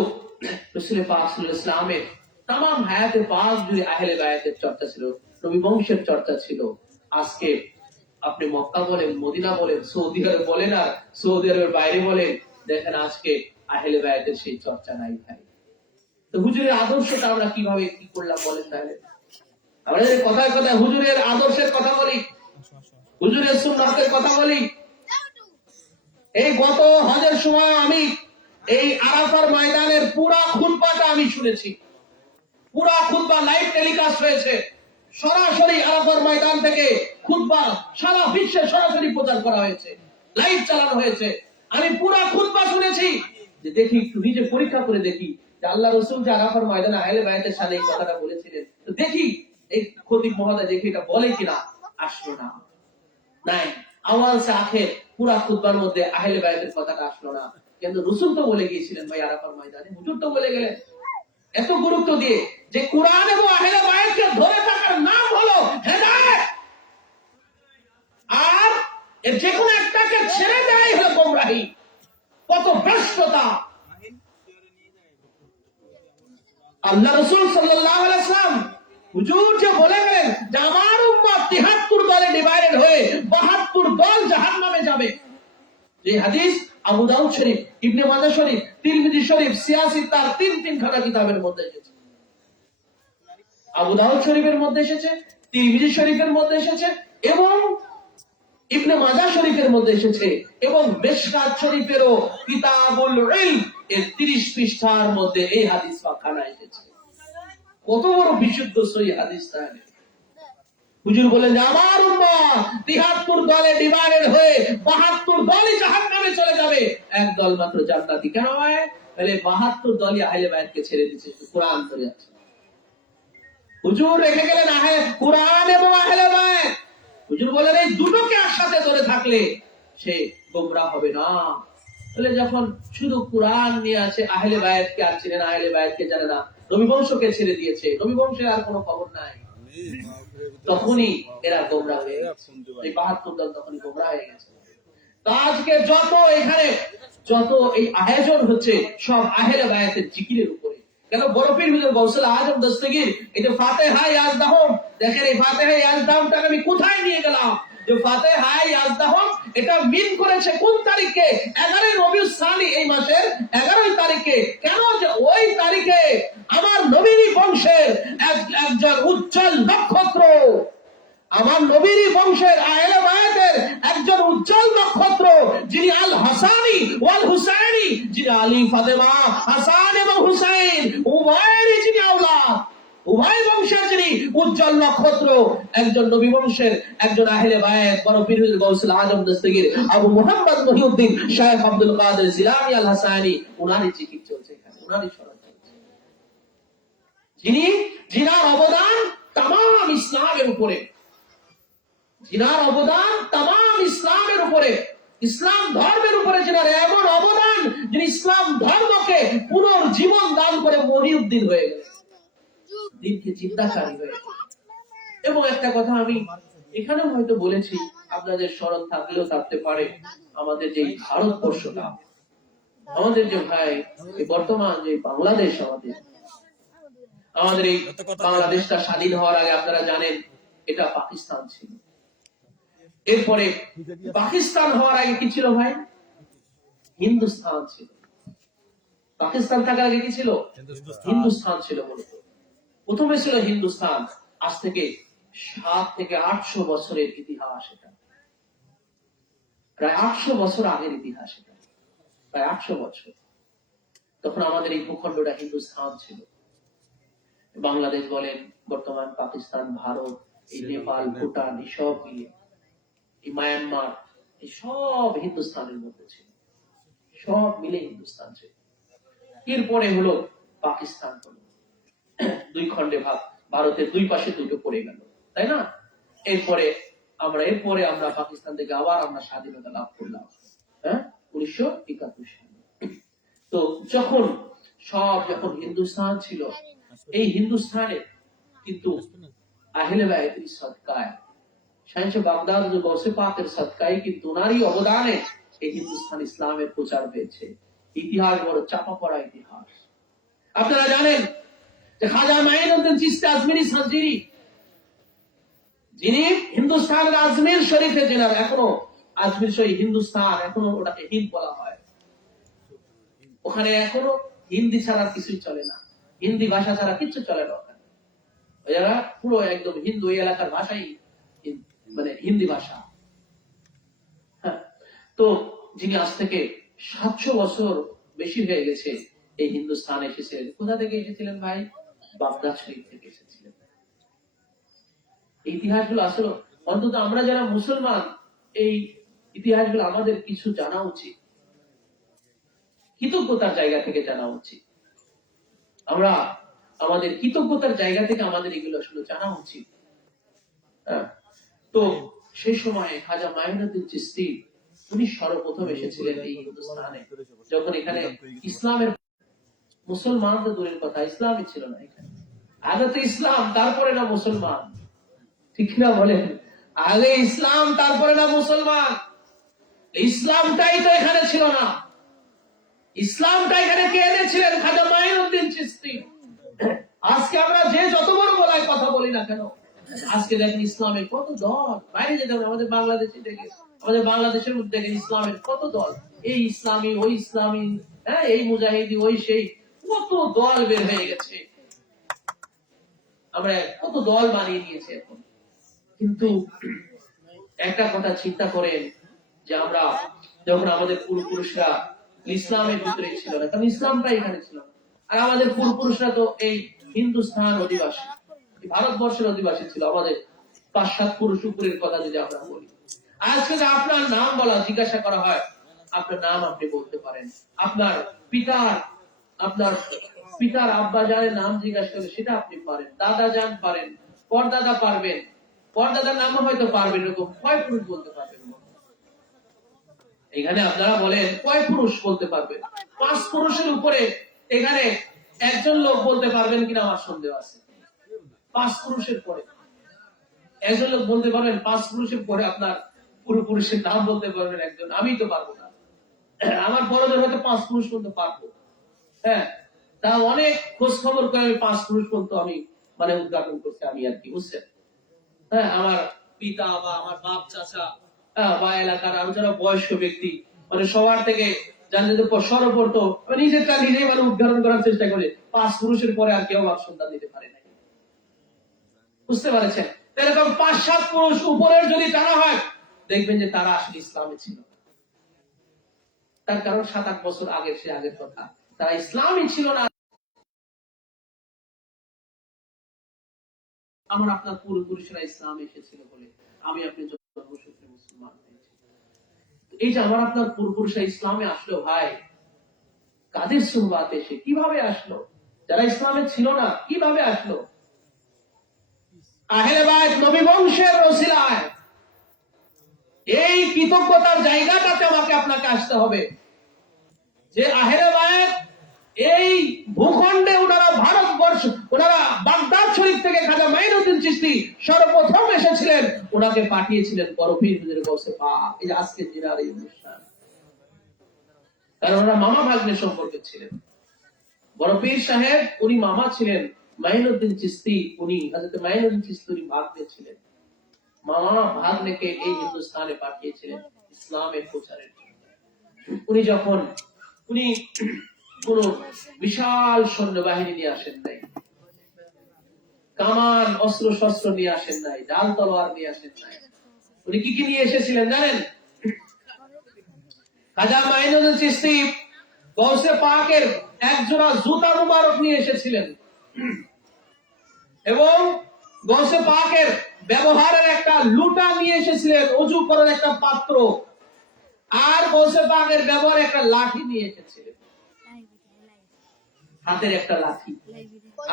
রাসূল পাক সাল্লাল্লাহু আলাইহি ওয়াসাল্লামের तमाम হায়াতে পাক জুড়ে আহলে বায়াতের চর্চা ছিল, নবী বংশের চর্চা ছিল। আজকে আপনি মক্কা বলেন, মদিনা বলেন, সৌদি আরব বলেন, আর সৌদি আরবের বাইরে বলেন, দেখেন আজকে আহলে বায়াতের সেই চর্চা নাই ভাই। তো হুজুরের আদর্শটা আমরা কিভাবে কি করলাম বলেন তাহলে? আমরা যদি কথায় কথায় হুজুরের আদর্শের কথা বলি, হুজুরের সুন্নাতের কথা বলি। এই গত হজের সময় আমি এই আরাফার ময়দানের পুরা খুতবাটা আমি শুনেছি, পুরা খুতবা লাইভ টেলিকাস্ট হয়েছে, সরাসরি আরাফার ময়দান থেকে খুতবা সারা বিশ্বে সরাসরি প্রচার করা হয়েছে, লাইভ চালানো হয়েছে। আমি পুরা খুতবা শুনেছি, যে দেখি একটু নিজে পরীক্ষা করে দেখি যে আল্লাহ রাসূল যে আরাফার ময়দানে আহলে বায়াতের সাথে এই কথাটা বলেছিলেন, তো দেখি এই খতিব মহোদয় দেখি এটা বলে কিনা। আসলো না, নাই, আওয়াল সে আখের পুরা খুতবার মধ্যে আহলে বায়াতের কথাটা আসলো না। কিন্তু রাসূল তো বলে গিয়েছিলেন ভাই আরাফার ময়দানে, হুজুর তো বলে গেলেন এত গুরুত্ব দিয়ে যে কোরআন এবং আহলে বায়াতকে ধরে থাকার নাম হলো হেদায়েত, আর এর যে কোনো একটাকে ছেড়ে দেয় হলো গোমরাহি। কত ভ্রষ্টতা! আল্লাহ রাসূল সাল্লাল্লাহু আলাইহি ওয়াসাল্লাম হুজুর যে বলে গেলেন যে আমার উম্মত 73 দলে ডিভাইডেড হয়ে 72 দল জাহান্নামে যাবে। যে হাদিস আবু দাউদ শরীফ, ইবনে মাজাহ শরীফ, তিরমিজি শরীফ, সিয়াসি তার তিন খানা কিতাবের মধ্যে এসেছে। আবু দাউদ শরীফের মধ্যে এসেছে, তিরমিজি শরীফের মধ্যে এসেছে, এবং ইবনে মাজাহ শরীফের মধ্যে এসেছে, এবং মিশকাত শরীফেরও কিতাবুল ইলম এর 30 পৃষ্ঠার মধ্যে এই হাদিস পাখানা এসেছে। কত বড় বিশুদ্ধ সহিহ হাদিস! তাহলে হুজুর বলেন যে আমার উম্মত 73 দলে ডিভাইডেড হয়ে 72 দলই জাহান্নামে চলে যাবে, এক দল মাত্র জান্নাতি। কেন হয়? তাহলে 72 দলই আহলে বায়াতকে ছেড়ে দিয়েছে, কোরআন ধরে আছে। হুজুর রেখে গেলেন কোরআন এবং আহলে বায়াত। হুজুর বলেন এই দুটোকে একসাথে ধরে থাকলে সে গোমরাহ হবে না। বলে যখন শুধু কোরআন নিয়ে আছে, আহলে বায়াতকে আর চিনে না, আহলে বায়াতকে জানে না, নবী বংশকে ছেড়ে দিয়েছে, নবী বংশের আর কোনো খবর নাই, তখনই এরা গোমরাহ হয়ে গেছে। এই ৭২ দল তখনই গোমরাহ হয়ে গেছে। তো আজকে যত এখানে যত এই আয়োজন হচ্ছে সব আহলে বায়াতের জিকিরের উপরে। কেন বরফের ভিতরে গৌসুল আজম দস্তগীর এই যে ফাতিহা ইয়াজদাহুম, দেখেন এই ফাতিহা ইয়াজদাহুমটাকে আমি কোথায় নিয়ে গেলাম? যে ফাতিহা ইয়াজদাহুম এটা মিন করেছে কোন তারিখে? 11 রবিউল সানি, এই মাসের 11 তারিখে। কেন? যে ওই তারিখে আমার নবীর বংশের একজন উজ্জ্বল নক্ষত্র, আমার নবীর বংশের আহলে বায়াতের একজন উজ্জ্বল নক্ষত্র, যিনি আল হাসানি ওয়াল হুসাইনি, যিনি আলী ফাতেমা হাসান এবং হুসাইন উভয়েরই যিনি আওলাদ, উভয় বংশের যিনি উজ্জ্বল নক্ষত্র, একজন নবী বংশের একজন আহলে বায়াত বড় পীর গৌসুল আজম দস্তগীর আবু মুহাম্মদ মহিউদ্দিন শাইখ আব্দুল কাদের জিলানী আল হাসানি, উনারই জিকির চলছে এখানে, উনারই স্মরণ চলছে, যিনার অবদান তামাম ইসলামের উপরে, যিনার অবদান তামাম ইসলামের উপরে, ইসলাম ধর্মের উপরে যিনার এমন অবদান, যিনি ইসলাম ধর্মকে পুনর্জীবন দান করে মহিউদ্দিন হয়ে গেছে, দিনকে চিন্তাকারী হয়ে। এবং একটা কথা আমি এখানে হয়তো বলেছি, আপনাদের স্মরণ থাকলেও থাকতে পারে, আমাদের যে ভারতবর্ষটা, আমাদের যে ভাই এই বর্তমান যে বাংলাদেশ, আমাদের এই বাংলাদেশটা স্বাধীন হওয়ার আগে আপনারা জানেন এটা পাকিস্তান ছিল। এরপরে পাকিস্তান হওয়ার আগে কি ছিল ভাই? হিন্দুস্তান ছিল। পাকিস্তান থাকার আগে কি ছিল? হিন্দুস্তান ছিল। মূলত প্রথমে ছিল হিন্দুস্তান। আজ থেকে 700 থেকে 800 বছরের ইতিহাস এটা, প্রায় 800 বছর আগের ইতিহাস এটা, প্রায় 800 বছর। তখন আমাদের এই ভূখণ্ডটা হিন্দুস্তান ছিল। বাংলাদেশ বলেন, বর্তমান পাকিস্তান, ভারত, এই নেপাল, ভুটান, এই সব মিলিয়ে, এই মায়ানমার, এই সব হিন্দুস্তানের মধ্যে ছিল, সব মিলে হিন্দুস্তান ছিল। এরপরে হলো পাকিস্তান, হলো 2 খণ্ডে ভাগ, ভারতের 2 পাশে দুটো পড়ে গেল, তাই না? এরপরে আমরা পাকিস্তান থেকে আবার আমরা স্বাধীনতা লাভ করলাম, 1971 সালে। তো যখন হিন্দুস্তান ছিল, এই হিন্দুস্তানে কিন্তু আহলে বায়াতের সদকায়, শাহেনশাহ বাগদাদ যে গৌসে পাকের সদকায়, কিন্তু ওনারই অবদানে এই হিন্দুস্তান ইসলামের প্রচার হয়েছে। ইতিহাস বড় চাপা পড়া ইতিহাস। আপনারা জানেন যে খাজা মাইনুদ্দিন চিশতি আজমিরি সাজিরি, যিনি হিন্দুস্তানের আজমির শরীফে, জেনার এখনো আজমির শরীফ হিন্দুস্তান, এখনো ওটাকে হিন্দ বলা হয়। ওখানে এখনো হিন্দি ছাড়া কিছুই চলে না, হিন্দি ভাষা ছাড়া কিছু চলে না ওখানে। ওরা পুরো একদম হিন্দু, এই এলাকার ভাষাই মানে হিন্দি ভাষা। হ্যাঁ, তো যিনি আজ থেকে 700 বছর বেশি হয়ে গেছে এই হিন্দুস্তান এসেছিলেন। কোথা থেকে এসেছিলেন ভাই? বাগদাদ শরীফ থেকে এসেছিলেন। এই ইতিহাসগুলো আসলে অন্তত আমরা যারা মুসলমান, এই ইতিহাসগুলো আমাদের কিছু জানা উচিত, কৃতজ্ঞতার জায়গা থেকে জানা উচিত। আমরা আমাদের কৃতজ্ঞতার জায়গা থেকে আমাদের এগুলো আসলে জানা উচিত। তো সেই সময় খাজা মাইনুদ্দিন চিশতি, উনি সর্বপ্রথম এসেছিলেন এই হিন্দুস্তানে, যখন এখানে ইসলামের, মুসলমান তো দূরের কথা, ইসলামই ছিল না এখানে। আগে তো ইসলাম, তারপরে না মুসলমান, ঠিক না বলেন? আগে ইসলাম, তারপরে না মুসলমান। ইসলামটাই তো এখানে ছিল না। ইসলামটা এখানে কে এনেছিলেন? খাজা মাইনুদ্দিন চিশতি। আজকে আমরা যে যত বড় গলায় কথা বলি না কেন, আজকে দেখেন ইসলামের কত দল, বাইরে যেতে হবে, আমাদের বাংলাদেশে দেখে, আমাদের বাংলাদেশের মধ্যে দেখেন ইসলামের কত দল, এই ইসলামী, ওই ইসলামী, এই মুজাহিদি, ওই সেই, কত দল বের হয়ে গেছে। আমরা কত দল বানিয়ে নিয়েছি এখন। কিন্তু একটা কথা চিন্তা করেন, যে আমরা যখন আমাদের পূর্বপুরুষরা ইসলামের ভিতরে ছিল না, কারণ ইসলামটা এখানে ছিল না, আর আমাদের পূর্বপুরুষরা তো এই হিন্দুস্তান অধিবাসী, ভারতবর্ষের অধিবাসী ছিল। আমাদের 5-7 পুরুষ উপরের কথা যদি আমরা বলি, আজকে যে আপনার নাম বলা, জিজ্ঞাসা করা হয়, আপনার নাম আপনি বলতে পারেন, আপনার পিতার আব্বা জানের নাম জিজ্ঞাসা করলে সেটা আপনি পারেন, দাদা জান পারেন, পরদাদা পারবেন, পরদাদার নামও হয়তো পারবেন, এরকম 6 পুরুষ বলতে পারবেন। এখানে আপনারা বলেন কয় পুরুষ বলতে পারবেন? 5 পুরুষের উপরে এখানে একজন লোক বলতে পারবেন কিনা আমার সন্দেহ আছে। 5 পুরুষের পরে একজন লোক বলতে পারবেন? 5 পুরুষের পরে আপনার পুরো পুরুষের নাম বলতে পারবেন একজন? আমি তো পারবো না। আমার বড়দের হয়তো 5 পুরুষ বলতে পারবো, হ্যাঁ, তা অনেক খোঁজ খবর করে আমি 5 পুরুষ বলতে আমি মানে উদ্ঘাটন করতে আমি আর কি, বুঝছেন? হ্যাঁ, আমার পিতা বা আমার বাপ চাচা বা এলাকার আরো যারা বয়স্ক ব্যক্তি মানে সবার থেকে জানলে সর্বপ্রথ নিজেরটা নিজেই মানে উদ্ঘাটন করার চেষ্টা করে 5 পুরুষের পরে আর কেউ আমার সন্তান দিতে পারে না। বুঝতে পারছেন? এরকম 5-7 পুরুষ উপরের যদি টানা হয় দেখবেন যে তারা আসলে ইসলামে ছিল। তার কারণ 7-8 বছর আগের সে আগের কথা, তারা ইসলামই ছিল না। আমার আপনার পূর্বপুরুষেরা ইসলাম এসেছিল বলে আমি আপনি জন্মসূত্রে মুসলমান হয়েছি। এই যে আমার আপনার পূর্বপুরুষরা ইসলামে আসলো ভাই, কাদের সুহবাতে এসে কিভাবে আসলো? যারা ইসলামে ছিল না কিভাবে আসলো? আহলে বাইত নবী বংশের ওসিলায়। এই কৃতজ্ঞতার জায়গাটাতে আমাকে আপনাকে আসতে হবে যে আহলে বাইত এই ভূখণ্ডে ওনারা ভারতবর্ষ, ওনারা বাগদাদ শরীফ থেকে খাজা মাইনুদ্দিন চিশতি সর্বপ্রথম এসেছিলেন, ওনাকে পাঠিয়েছিলেন বড় পীর হুজুর গৌসে পাক। এই যে আজকে জিনার এই অনুষ্ঠান, কারণ ওনারা মামা ভাগ্নে সম্পর্কে ছিলেন। বড় পীর সাহেব উনি মামা ছিলেন, মাইনুদ্দিন চিশতি উনি হযরত মাইনুদ্দিন চিশতি উনি ভাগ্নে ছিলেন। মামা ভাগ্নেকে এই হিন্দুস্তানে পাঠিয়েছিলেন ইসলামের প্রচারের জন্য। উনি কোন বিশাল সৈন্যবাহিনী নিয়ে আসেন নাই, কামান অস্ত্র শস্ত্র নিয়ে আসেন নাই, ডাল তলোয়ার নিয়ে আসেন নাই। উনি কি কি নিয়ে এসেছিলেন জানেন? খাজা মাইনুদ্দিন চিশতি গৌসে পাকের একজোড়া জুতা মুবারক নিয়ে এসেছিলেন এবং গৌসে পাকের ব্যবহারের একটা লুটা নিয়ে এসেছিলেন, ওযু করার একটা পাত্র, আর গৌসে পাকের ব্যবহারের একটা লাঠি নিয়ে এসেছিলেন, হাতের একটা লাঠি,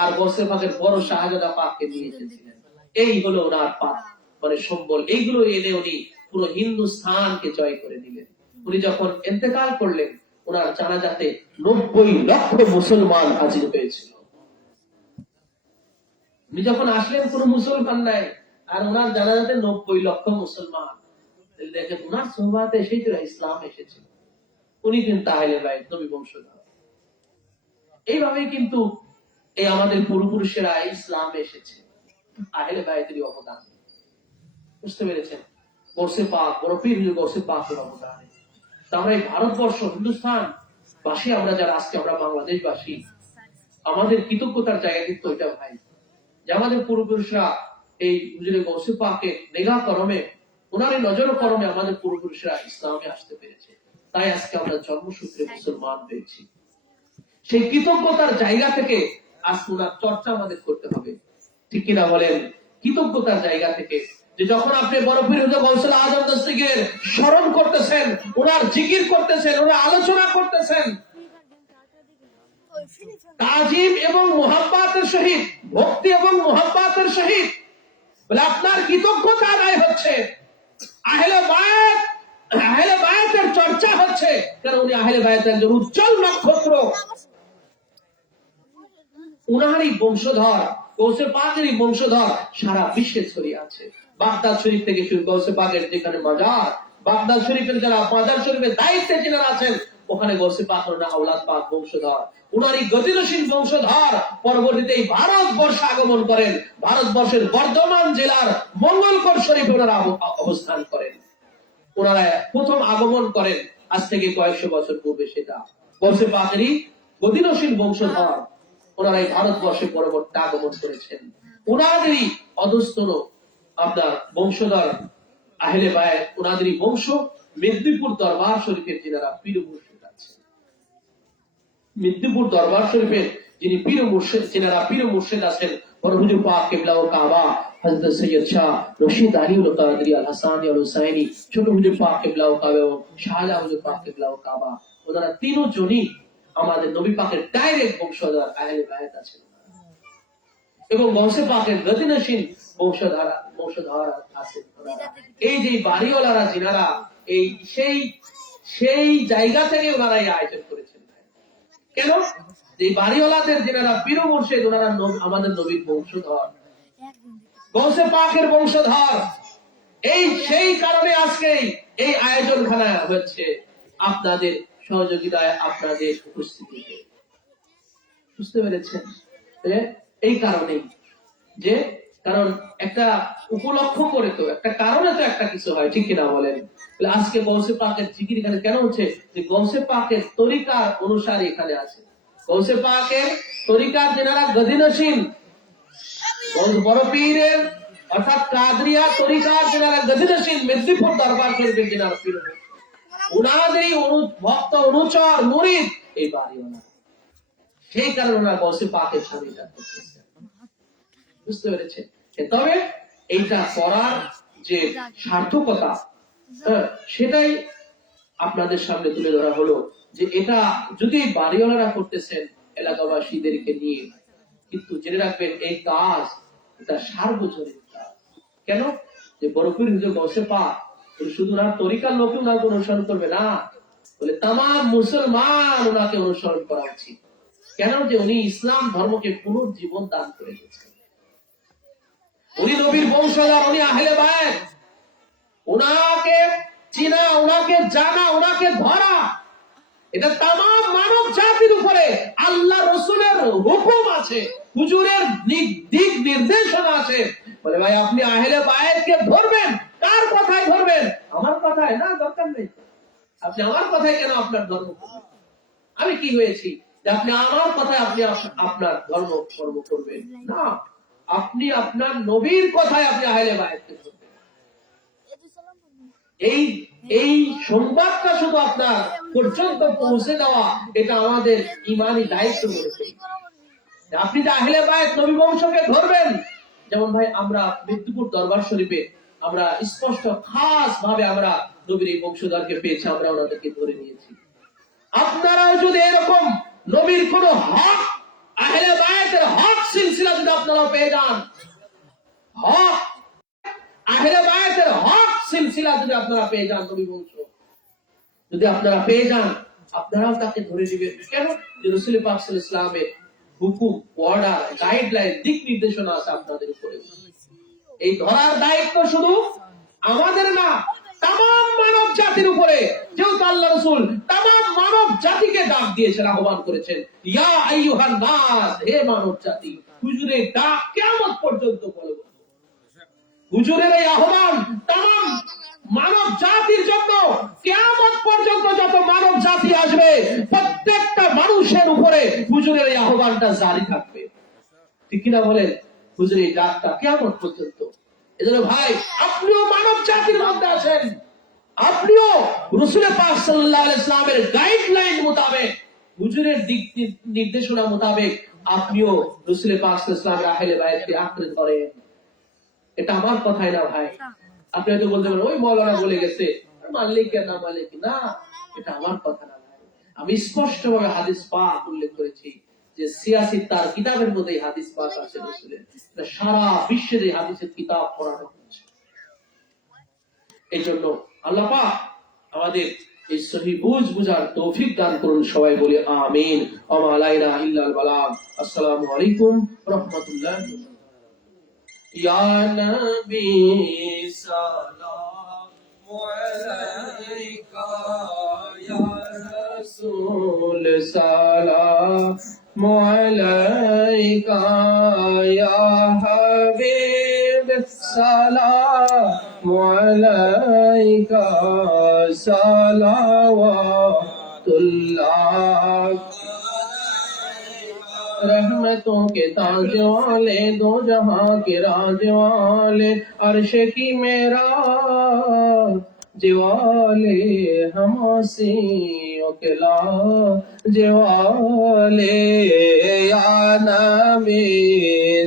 আর গৌসে পাকের বড় শাহজাদা পাককে নিয়ে এসেছিলেন। এই হলো ওনার পাক মানে সম্বল। এইগুলো এনে উনি পুরো হিন্দুস্তানকে জয় করে দিলেন। উনি যখন ইন্তেকাল করলেন ওনার জানাজাতে 90 লক্ষ মুসলমান হাজির হয়েছিল। উনি যখন আসলেন কোন মুসলমান নাই, আর ওনার জানাজাতে 90 লক্ষ মুসলমান। দেখেন ওনার সুহবাতে এসেই তো ইসলাম এসেছিল। উনি কিন্তু আহলে বাইত নবী বংশধর। এইভাবেই কিন্তু এই আমাদের পূর্বপুরুষেরা ইসলামে এসেছে, আহলে বাইতেরই অবদান। বুঝতে পেরেছেন? গৌসে পাক বড় পীর হুজুর গৌসে পাকের অবদান। আমরা এই ভারতবর্ষ হিন্দুস্তান বাসী, আমরা যারা আজকে আমরা বাংলাদেশ বাসী, আমাদের কৃতজ্ঞতার জায়গা কিন্তু ওইটা ভাই, যে আমাদের পূর্বপুরুষরা এই হুজুরে গৌসে পাকের নেগা করমে, ওনার নজর করমে আমাদের পূর্বপুরুষরা ইসলামে আসতে পেরেছে। তাই আজকে আমরা জন্মসূত্রে মুসলমান হয়েছি। সেই কৃতজ্ঞতার জায়গা থেকে আজকে ওনার চর্চা আমাদের করতে হবে, ঠিক কিনা বলেন? কৃতজ্ঞতার জায়গা থেকে, যে যখন আপনি বড় পীর হুজুর গৌসুল আজম দস্তগীরের স্মরণ করতেছেন, ওনার জিকির করতেছেন, ওনার আলোচনা করতেছেন, তাজিম এবং মুহাব্বতের সহিত, ভক্তি এবং মুহাব্বতের সহিত, বলে আপনার কৃতজ্ঞতা আদায় হচ্ছে। আহলে বাইত, আহলে বাইতের চর্চা হচ্ছে, কারণ উনি আহলে বাইতের একজন উজ্জ্বল নক্ষত্র। উনারই বংশধর, গৌসে পাকেরই বংশধর সারা বিশ্বে ছড়িয়ে আছে। বাগদাদ শরীফ থেকে শুরু গৌসে পাকের যেখানে মাজার, বাগদাদ শরীফের যারা মাজার শরীফের দায়িত্বে যারা আছেন, ওখানে গৌসে পাকের না আওলাদ পাক বংশধর, উনারই গতিশীল বংশধর পরবর্তীতে এই ভারতবর্ষে আগমন করেন। ভারতবর্ষের বর্ধমান জেলার মঙ্গলকোট শরীফে ওনারা অবস্থান করেন। ওনারা প্রথম আগমন করেন আজ থেকে কয়েকশো বছর পূর্বে। সেটা গৌসে পাকেরই গতিশীল বংশধর, ওনারা এই ভারতবর্ষে পরবর্তী আগমন করেছেন। ওনাদেরই অধস্তন আপনার বংশধর আহলে বাইত, ওনাদেরই বংশ মেদিনীপুর দরবার শরীফের যারা পীর মুর্শিদ আছেন, মেদিনীপুর দরবার শরীফের যিনি পীর মুর্শিদ, যারা পীর মুর্শিদ আছেন, বড় হুজুর পাক কিবলা ও কাবা হযরত সৈয়দ শাহ রশিদ আলীউল কাদরি আল হাসানী আল হুসাইনি, ছোট হুজুর পাক কিবলা ও কাবা এবং শাহজাহান হুজুর পাক কিবলা ও কাবা, ওনারা তিনজনই আমাদের নবী পাকের ডাইরেক্ট বংশধর আহলে বাইত আছেন এবং গৌসে পাকের গতিশীল বংশধর আছেন। এই যে বাড়িওয়ালারা, যিনারা এই সেই জায়গা থেকে ওনারা এই আয়োজন করেছেন। কেন? যে বাড়িওয়ালাদের যারা পীর মুর্শিদ, ওনারা আমাদের নবীর বংশধর, গৌসে পাকের বংশধর। সেই কারণে আজকে এই আয়োজনখানা হচ্ছে আপনাদের সহযোগিতায়, আপনাদের উপস্থিতিতে। বুঝতে পেরেছেন? এই কারণেই যে কারণ একটা উপলক্ষ করে তো একটা কারণে তো একটা কিছু হয়, ঠিক কিনা বলেন? আজকে গৌসে পাকের জিকির এখানে কেন হচ্ছে? যে গৌসে পাকের তরিকার অনুসারে এখানে আছে। গৌসে পাকের তরিকার যারা গদিনশীল, বড় পীরের অর্থাৎ কাদরিয়া তরিকার যারা গদিনশীল, মেদিনীপুর দরবার শরীফের যারা পীর, ওনাদেরই ভক্ত, অনুচর, মুরিদ এই বাড়িওয়ালা। সেই কারণে ওনারা গৌসে পাকের সাথে করতেছে। বুঝতে পেরেছে? তবে এইটা করার যে সার্থকতা, সেটাই আপনাদের সামনে তুলে ধরা হলো, যে এটা যদি বাড়িওয়ালারা করতেছেন এলাকাবাসীদেরকে নিয়ে, কিন্তু জেনে রাখবেন এই কাজ এটা সার্বজনীন কাজ। কেন? যে বরফির হুজুর গৌসে পাক শুধু না তরিকার লোকে ওনাকে অনুসরণ করবে না, বলে তাম মুসলমান ওনাকে অনুসরণ করা উচিত। কেন? যে উনি ইসলাম ধর্মকে পুনর্জীবন দান করে গেছেন। উনি নবীর বংশধর, উনি আহলে বায়ত। ওনাকে চিনা, ওনাকে জানা, ওনাকে ধরা, এটা তাম মানব জাতির উপরে আল্লাহ রসুলের হুকুম আছে, হুজুরের দিক নির্দেশনা আছে। বলে ভাই আপনি আহলে বায়তকে ধরবেন, কার কথায় ধরবেন? আমার কথায় না, দরকার নেই। আপনি আমার কথায় কেন আপনার ধর্ম করবেন? আমি কি হয়েছি যে আপনি আমার কথায় আপনি আপনার ধর্ম কর্ম করবেন? না, আপনি আপনার নবীর কথায় আপনি আহলে বায়তকে ধরবেন। এই সংবাদটা শুধু আপনার পর্যন্ত পৌঁছে দেওয়া, এটা আমাদের ইমানি দায়িত্ব মনে করি। আপনি যে আহলে বায়ত নবী বংশকে ধরবেন, যেমন ভাই আমরা মেদিনীপুর দরবার শরীফে আমরা স্পষ্ট খাস ভাবে আমরা নবীর এই বংশধরকে পেয়েছি, আমরা ওনাদেরকে ধরে নিয়েছি। আপনারাও যদি এরকম নবীর কোন হক, আহলে বায়তের হক সিলসিলা যদি আপনারাও পেয়ে যান, হক আহলে বায়তের হক সিলসিলা যদি আপনারা পেয়ে যান, নবী বংশ যদি আপনারা পেয়ে যান, আপনারাও তাকে ধরে নেবেন। কেন? যে রাসূল পাক সাল্লাল্লাহু আলাইহি ওয়াসাল্লামের হুকুম, অর্ডার, গাইডলাইন, দিক নির্দেশনা আছে আপনাদের উপরে। এই ধরার দায়িত্ব শুধু আমাদের না, তামাম মানব জাতির উপরে। যেহেতু আল্লাহ রাসূল তামাম মানব জাতিকে ডাক দিয়েছেন, আহ্বান করেছেন, ইয়া আইয়ুহান নাস, হে মানব জাতি। হুজুরের ডাক কিয়ামত পর্যন্ত বলবো। হুজুরের এই আহ্বান তামাম মানব জাতির জন্য, কিয়ামত পর্যন্ত যত মানব জাতি আসবে প্রত্যেকটা মানুষের উপরে হুজুরের এই আহ্বানটা জারি থাকবে, ঠিক কিনা বলেন? হুজুরের এই ডাকটা কিয়ামত পর্যন্ত। এজন্য ভাই আপনিও মানব জাতির মধ্যে আছেন, আপনিও রাসূল পাক সাল্লাল্লাহু আলাইহি ওয়াসাল্লামের গাইডলাইন মোতাবেক, হুজুরের দিক নির্দেশনা মোতাবেক আপনিও রাসূল পাক সাল্লাল্লাহু আলাইহি ওয়াসাল্লামের আহলে বায়তকে আঁকড়ে ধরেন। এটা আমার কথাই না ভাই। আপনি হয়তো বলতে পারেন ওই মৌলানা বলে গেছে, মানলেই কেন না মানলে কি না, এটা আমার কথা না ভাই। আমি স্পষ্ট ভাবে হাদিস পাক উল্লেখ করেছি, যে সিয়াসি তার কিতাবের মধ্যে হাদিস পাক আছে রাসূলের। সারা বিশ্বের এই হাদিসের কিতাব পড়ানো হচ্ছে। এই জন্য আল্লাহ পাক আমাদের এই সহিহ বুঝার তৌফিক দান করুন। সবাই বলি আমিন। ওয়া মা আলাইনা ইল্লাল বালাগ। আসসালামু আলাইকুম ওয়া রাহমাতুল্লাহি। ইয়া নবী সালামু আলাইকা, ইয়া রাসূল সালামু আলাইকা, ইয়া হাবিব সালামু আলাইকা, সালাওয়াতুল্লাহ। रहमतों के ताज वाले, दो जहां के राज वाले, अर्श की मेरा जिवाले, हम हसीओं के जिवाले, या नबी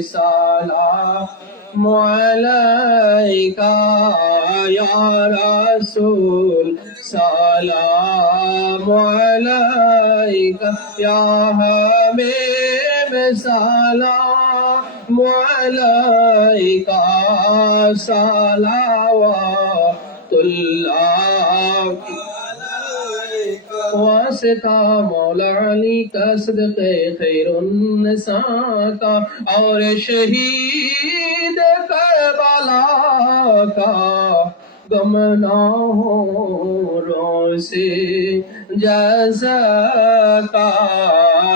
सलाम अलैका, या रसूल सलाम अलैका, या हबीब सलाम अलैका, सलावतुल्लाह। वास्ता मौला अली का सदक़े खैरुन्निसा का और शहीद करबला का गम ना हो रोसे जैसा का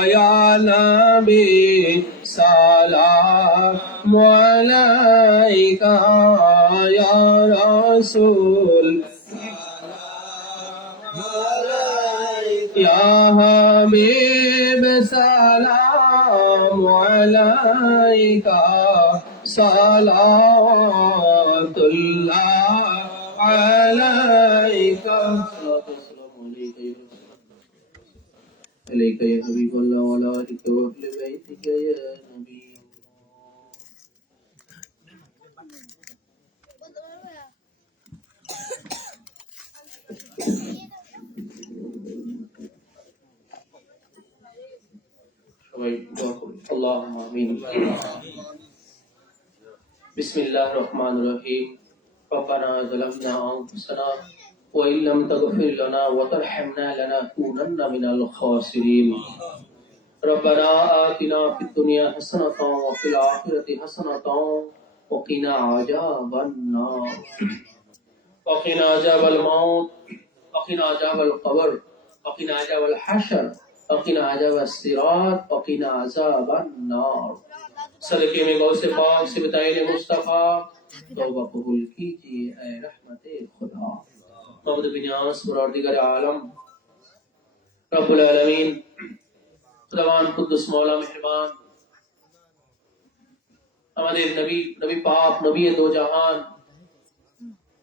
या नबी सलाम अलैका या रसूल या हबीब सलाम अलैका सलावतुल्लाह अलैका अलैका या हबीबल्लाह व अला आलिका व अहले बैतिका या नबी সবাই দোয়া করুন আল্লাহুম্মা আমিন বিসমিল্লাহির রহমানির রহিম রব্বানা যালামনা আনফুসানা ওয়া ইল্লাম তাগফির লানা ওয়া তারহামনা লানাকুনান্না মিনাল খাসিরিন রব্বানা আতিনা ফিদ দুনিয়া হাসানাতাও ওয়া ফিল আখিরাতি হাসানাতাও ওয়া কিনা আযাবান নার ওয়া কিনা আযাবাল মাউত ওয়া কিনা আযাবাল কবর ওয়া কিনা আযাবাল হাশর وقنا عذاب الصراط وقنا عذاب النار सदके में गौसे पाक से बताए मुस्तफा तौबा कबूल कीजिए ऐ रहमत खुदा मौद बिनास परवरदिगार आलम रब्बुल आलमीन खुदावान कुद्दुस मौला मेहरबान हमारे नबी पाक नबी दो जहान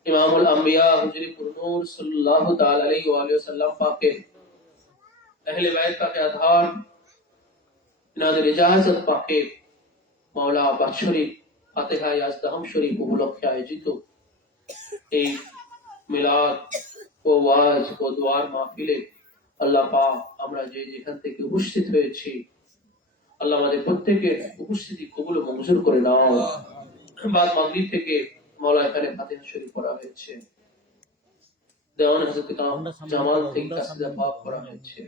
इमामुल अंबिया हुजूर पुरनूर सल्लल्लाहु तआला अलैहि वसल्लम पाक के अहले बैत का आधार इनादर इजाजत पाके मौला बाशरीफ फातिहा याजदाहम शरीफ उपलक्षে আয়োজিত এই মিলাদ ও ওয়াজ ও দোয়ার মাহফিলে আল্লাহ পাক আমরা যে যেখান থেকে উপস্থিত হয়েছি আল্লাহ আমাদের প্রত্যেকের উপস্থিতি কবুল ও মঞ্জুর করে নাও বাদ মাগরিব থেকে মৌলা এখানে ফাতিহা শরীফ পড়া হয়েছে দেওয়ান হযরত জামাল থেকে কাসিদা পাক পড়া হয়েছে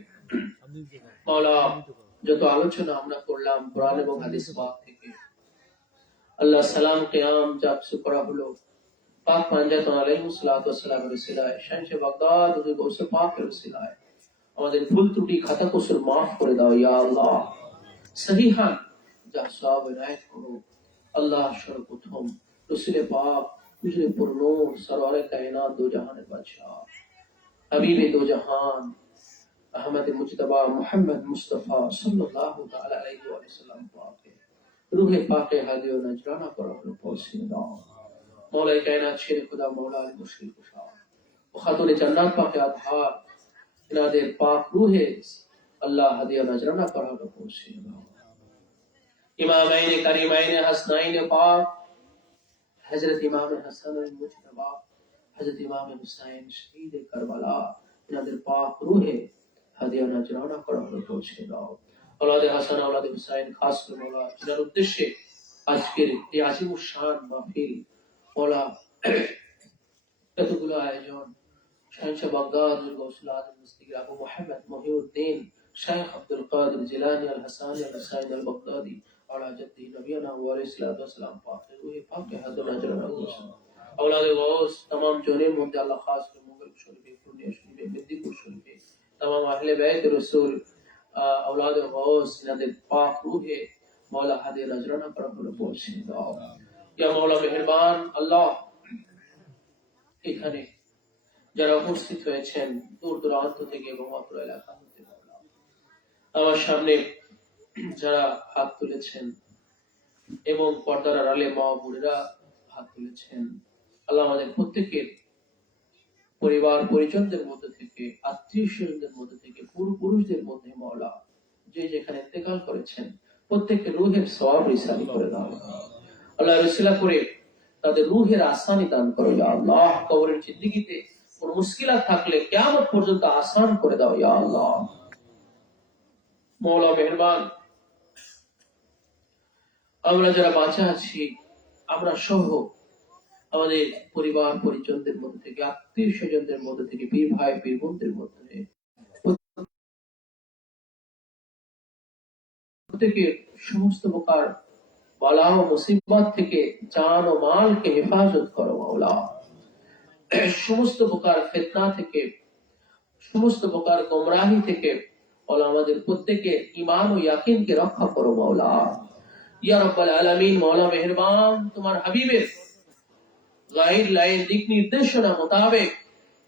মৌলা যত আলোচনা আমরা করলাম কোরআন এবং হাদিস পাক থেকে আল্লাহ সালাম কিয়াম জাপ করা হলো পাক পাঞ্জাত আলাইহিস সালাতু ওয়াস সালাম রসুলায় শানশে বাগদাদ হুজুর গৌসে পাকের রসুলায় আমাদের ভুল ত্রুটি খাতা কসুর maaf করে দাও ইয়া আল্লাহ সহিহান যা সওয়াব ইনায়াত করো আল্লাহ সর্বপ্রথম রসুল পাক হুজুর পুরনূর সরওয়ারে কায়নাত দো জাহানের বাদশা হাবিবে দো জাহান अहमद मुजतबा मोहम्मद मुस्तफा सल्लल्लाहु ताला अलैहि वसल्लम पाके रूह पाके हादी और नजराना पर अपने पहुंचे दाओ मौला कायनात शेर खुदा मौला अली मुश्किल कुशा वो खातून जन्नत पाके आधार इनादे पाक रूह अल्लाह हादी और नजराना पर अपने पहुंचे दाओ इमामैन करीमैन हसनैन पाक हजरत इमाम हसन मुजतबा हजरत इमाम हुसैन शहीद करबला इनादे पाक रूह হাদিয়া নজরানা করা হলো পৌঁছে দাও औलाद হাসান औलाद হুসাইন খাস করে মওলা যার উদ্দেশ্যে আজকের এই আজিমুশ শান মাহফিল মওলা এতগুলো আয়োজন শাহজাহান বাগদাদ গৌসুল আজম মুস্তাকির আবু মুহাম্মদ মহিউদ্দিন শেখ আব্দুল কাদের জিলানী আল হাসানি আল হুসাইন আল বাগদাদি औला जद्दी नबियाना व अलैहिस्सलातु वस्सलाम पाक रूह पाक के हाथ नजराना औलाद गौस तमाम जोনের মধ্যে আল্লাহ খাস করে মুগল শরীফে পুরনিয়া শরীফে মেদিনীপুর শরীফে तमाम अहले बैत रसूल औलाद गौस इनादे पाक रूह मौला हादी नजराना पर पहुंचे दाओ या मौला मेहरबान আল্লাহ এখানে যারা উপস্থিত হয়েছেন দূর দূরান্ত থেকে এবং অত্র এলাকা হতে মওলা আমার সামনে যারা হাত তুলেছেন এবং পর্দার আড়ালে মা বোনেরা হাত তুলেছেন আল্লাহ আমাদের প্রত্যেকের পরিবার পরিজনদের মধ্যে থেকে আত্মীয় স্বজনদের মধ্যে থেকে পূর্বপুরুষদের মধ্যে মওলা যে যেখানে ইন্তেকাল করেছেন প্রত্যেকের রূহের সওয়াব রিসালি করে দাও আল্লাহ রসিলা করে তাদের রূহের আসানি দান করো ইয়া আল্লাহ কবরের জিন্দেগিতে কোন মুশকিলাত থাকলে কিয়ামত পর্যন্ত আসান করে দাও ইয়া আল্লাহ মওলা মেহেরবান আমরা যারা বাঁচা আছি আমরা সহ আমাদের পরিবার পরিজনদের মধ্যে থেকে আত্মীয় স্বজনদের মধ্যে থেকে বীর ভাই বীর বোনদের মধ্যে প্রত্যেকের সমস্ত প্রকার বালা ও মুসিবত থেকে জান ও মালকে হেফাজত করো মাওলা। সমস্ত প্রকার ফিতনা থেকে, সমস্ত প্রকার গোমরাহি থেকে মাওলা আমাদের প্রত্যেকের ঈমান ও ইয়াকিনকে রক্ষা করো মাওলা। ইয়া রাব্বাল আলামিন, মাওলা মেহেরবান, তোমার হাবিবের গাইড লাইন দিক নির্দেশনা মোতাবেক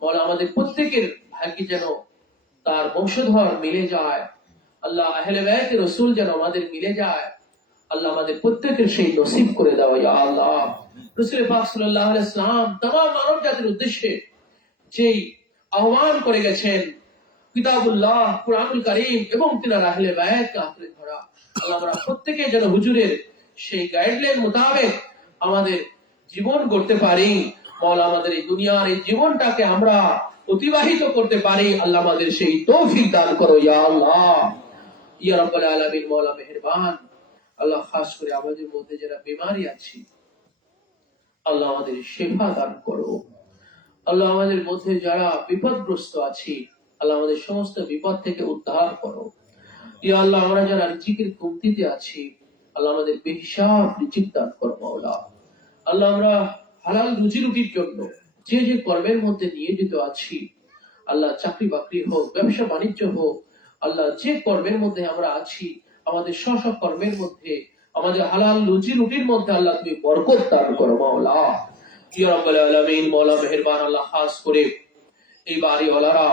মাওলা আমাদের প্রত্যেকের ভাগ্যে যেন তার বংশধর মিলে যায়। আল্লাহ আহলে বাইত রাসূল যেন আমাদের মিলে যায়। আল্লাহ আমাদের প্রত্যেকের সেই নসিব করে দাও ইয়া আল্লাহ। রাসূল পাক সাল্লাল্লাহু আলাইহি ওয়াসাল্লাম तमाम মানব জাতির উদ্দেশ্যে যেই আহ্বান করে গেছেন, কিতাবুল্লাহ, কুরআনুল কারীম এবং তিনার আহলে বাইতকে আঁকড়ে ধরা, আল্লাহ আমরা প্রত্যেকে যেন হুজুরের সেই গাইডলাইন মোতাবেক আমাদের জীবন গড়তে পারি। মাওলা আমাদের এই দুনিয়ার এই জীবনটাকে আমরা অতিবাহিত করতে পারি। আল্লাহ আমাদের সেই তৌফিক দান করো ইয়া আল্লাহ। ইয়া রাব্বাল আলামিন, মাওলা মেহেরবান, আল্লাহ খাস করে আমাদের মধ্যে যারা বিমারি আছি, আল্লাহ আমাদের শিফা দান করো। আল্লাহ আমাদের মধ্যে যারা বিপদগ্রস্ত আছি, আল্লাহ আমাদের সমস্ত বিপদ থেকে উদ্ধার করো। ইয়া আল্লাহ আমরা যারা রিজিকের কমতিতে আছি, আল্লাহ আমাদের বেহিসাব রিজিক দান করো মাওলা। আল্লাহ আমরা হালাল রুজি রুটির জন্য যে যে কর্মের মধ্যে নিয়োজিত আছি, আল্লাহ চাকরি বাকরি হোক, ব্যবসা বাণিজ্য হোক, আল্লাহ যে কর্মের মধ্যে আমরা আছি, আমাদের স্ব স্ব কর্মের মধ্যে, আমাদের হালাল রুজি রুটির মধ্যে আল্লাহ তুমি বরকত দান করো মাওলা। ইয়া রাব্বাল আলামিন, মাওলা মেহেরবান, আল্লাহ খাস করে এই বাড়িওয়ালারা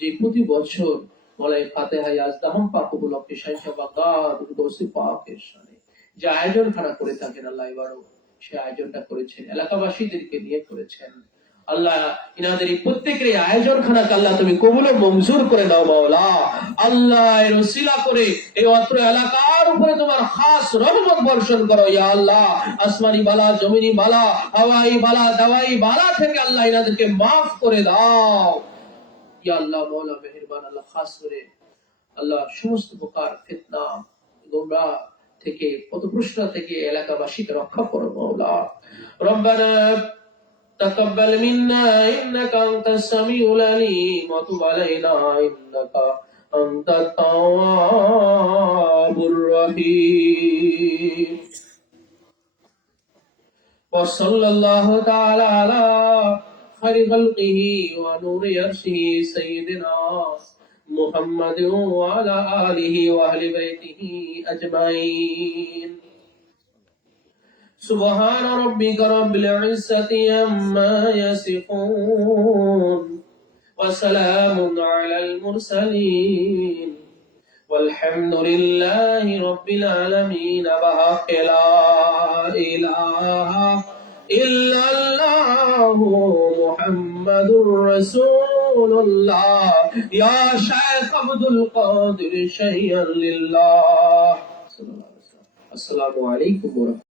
যে প্রতি বছর মলাই ফাতেহা ইয়াজদাহম পাক উপলক্ষে শাইখা বাগদাদ গৌসে পাকের শানে যে আয়োজন খানা করে থাকেন, আল্লাহ এবারও সে আয়োজনটা করেছেন, এলাকাবাসীদেরকে নিয়ে করেছেন। আল্লাহ ইনাদের এই প্রত্যেকের এই আয়োজন খানাকে আল্লাহ তুমি কবুল ও মঞ্জুর করে দাও মাওলা। আল্লাহ এর ওসিলা করে এই অত্র এলাকার উপরে তোমার খাস রহমত বর্ষণ করো ইয়া আল্লাহ। আসমানি বালা, জমিনি বালা, হাওয়াই বালা, দাওয়াই বালা থেকে আল্লাহ ইনাদেরকে মাফ করে দাও ইয়া আল্লাহ। মাওলা মেহেরবান, আল্লাহ খাস করে আল্লাহ সমস্ত প্রকার ফিতনা, গোমরাহ থেকে, পথভ্রষ্টতা থেকে এলাকাবাসীকে রক্ষা করো মাওলা। রব্বানা تقبل منا إنك أنت السميع العليم وتب علينا إنك أنت التواب الرحيم وصلى الله تعالى على خير خلقه ونور عرشه سيدنا محمد وعلى آله وأهل بيته أجمعين سبحان ربك رب العزة عما يصفون وسلام على المرسلين والحمد لله رب العالمين بحق لا إله إلا الله محمد رسول الله يا شيخ عبد القادر شيئا لله. السلام عليكم ورحمة الله.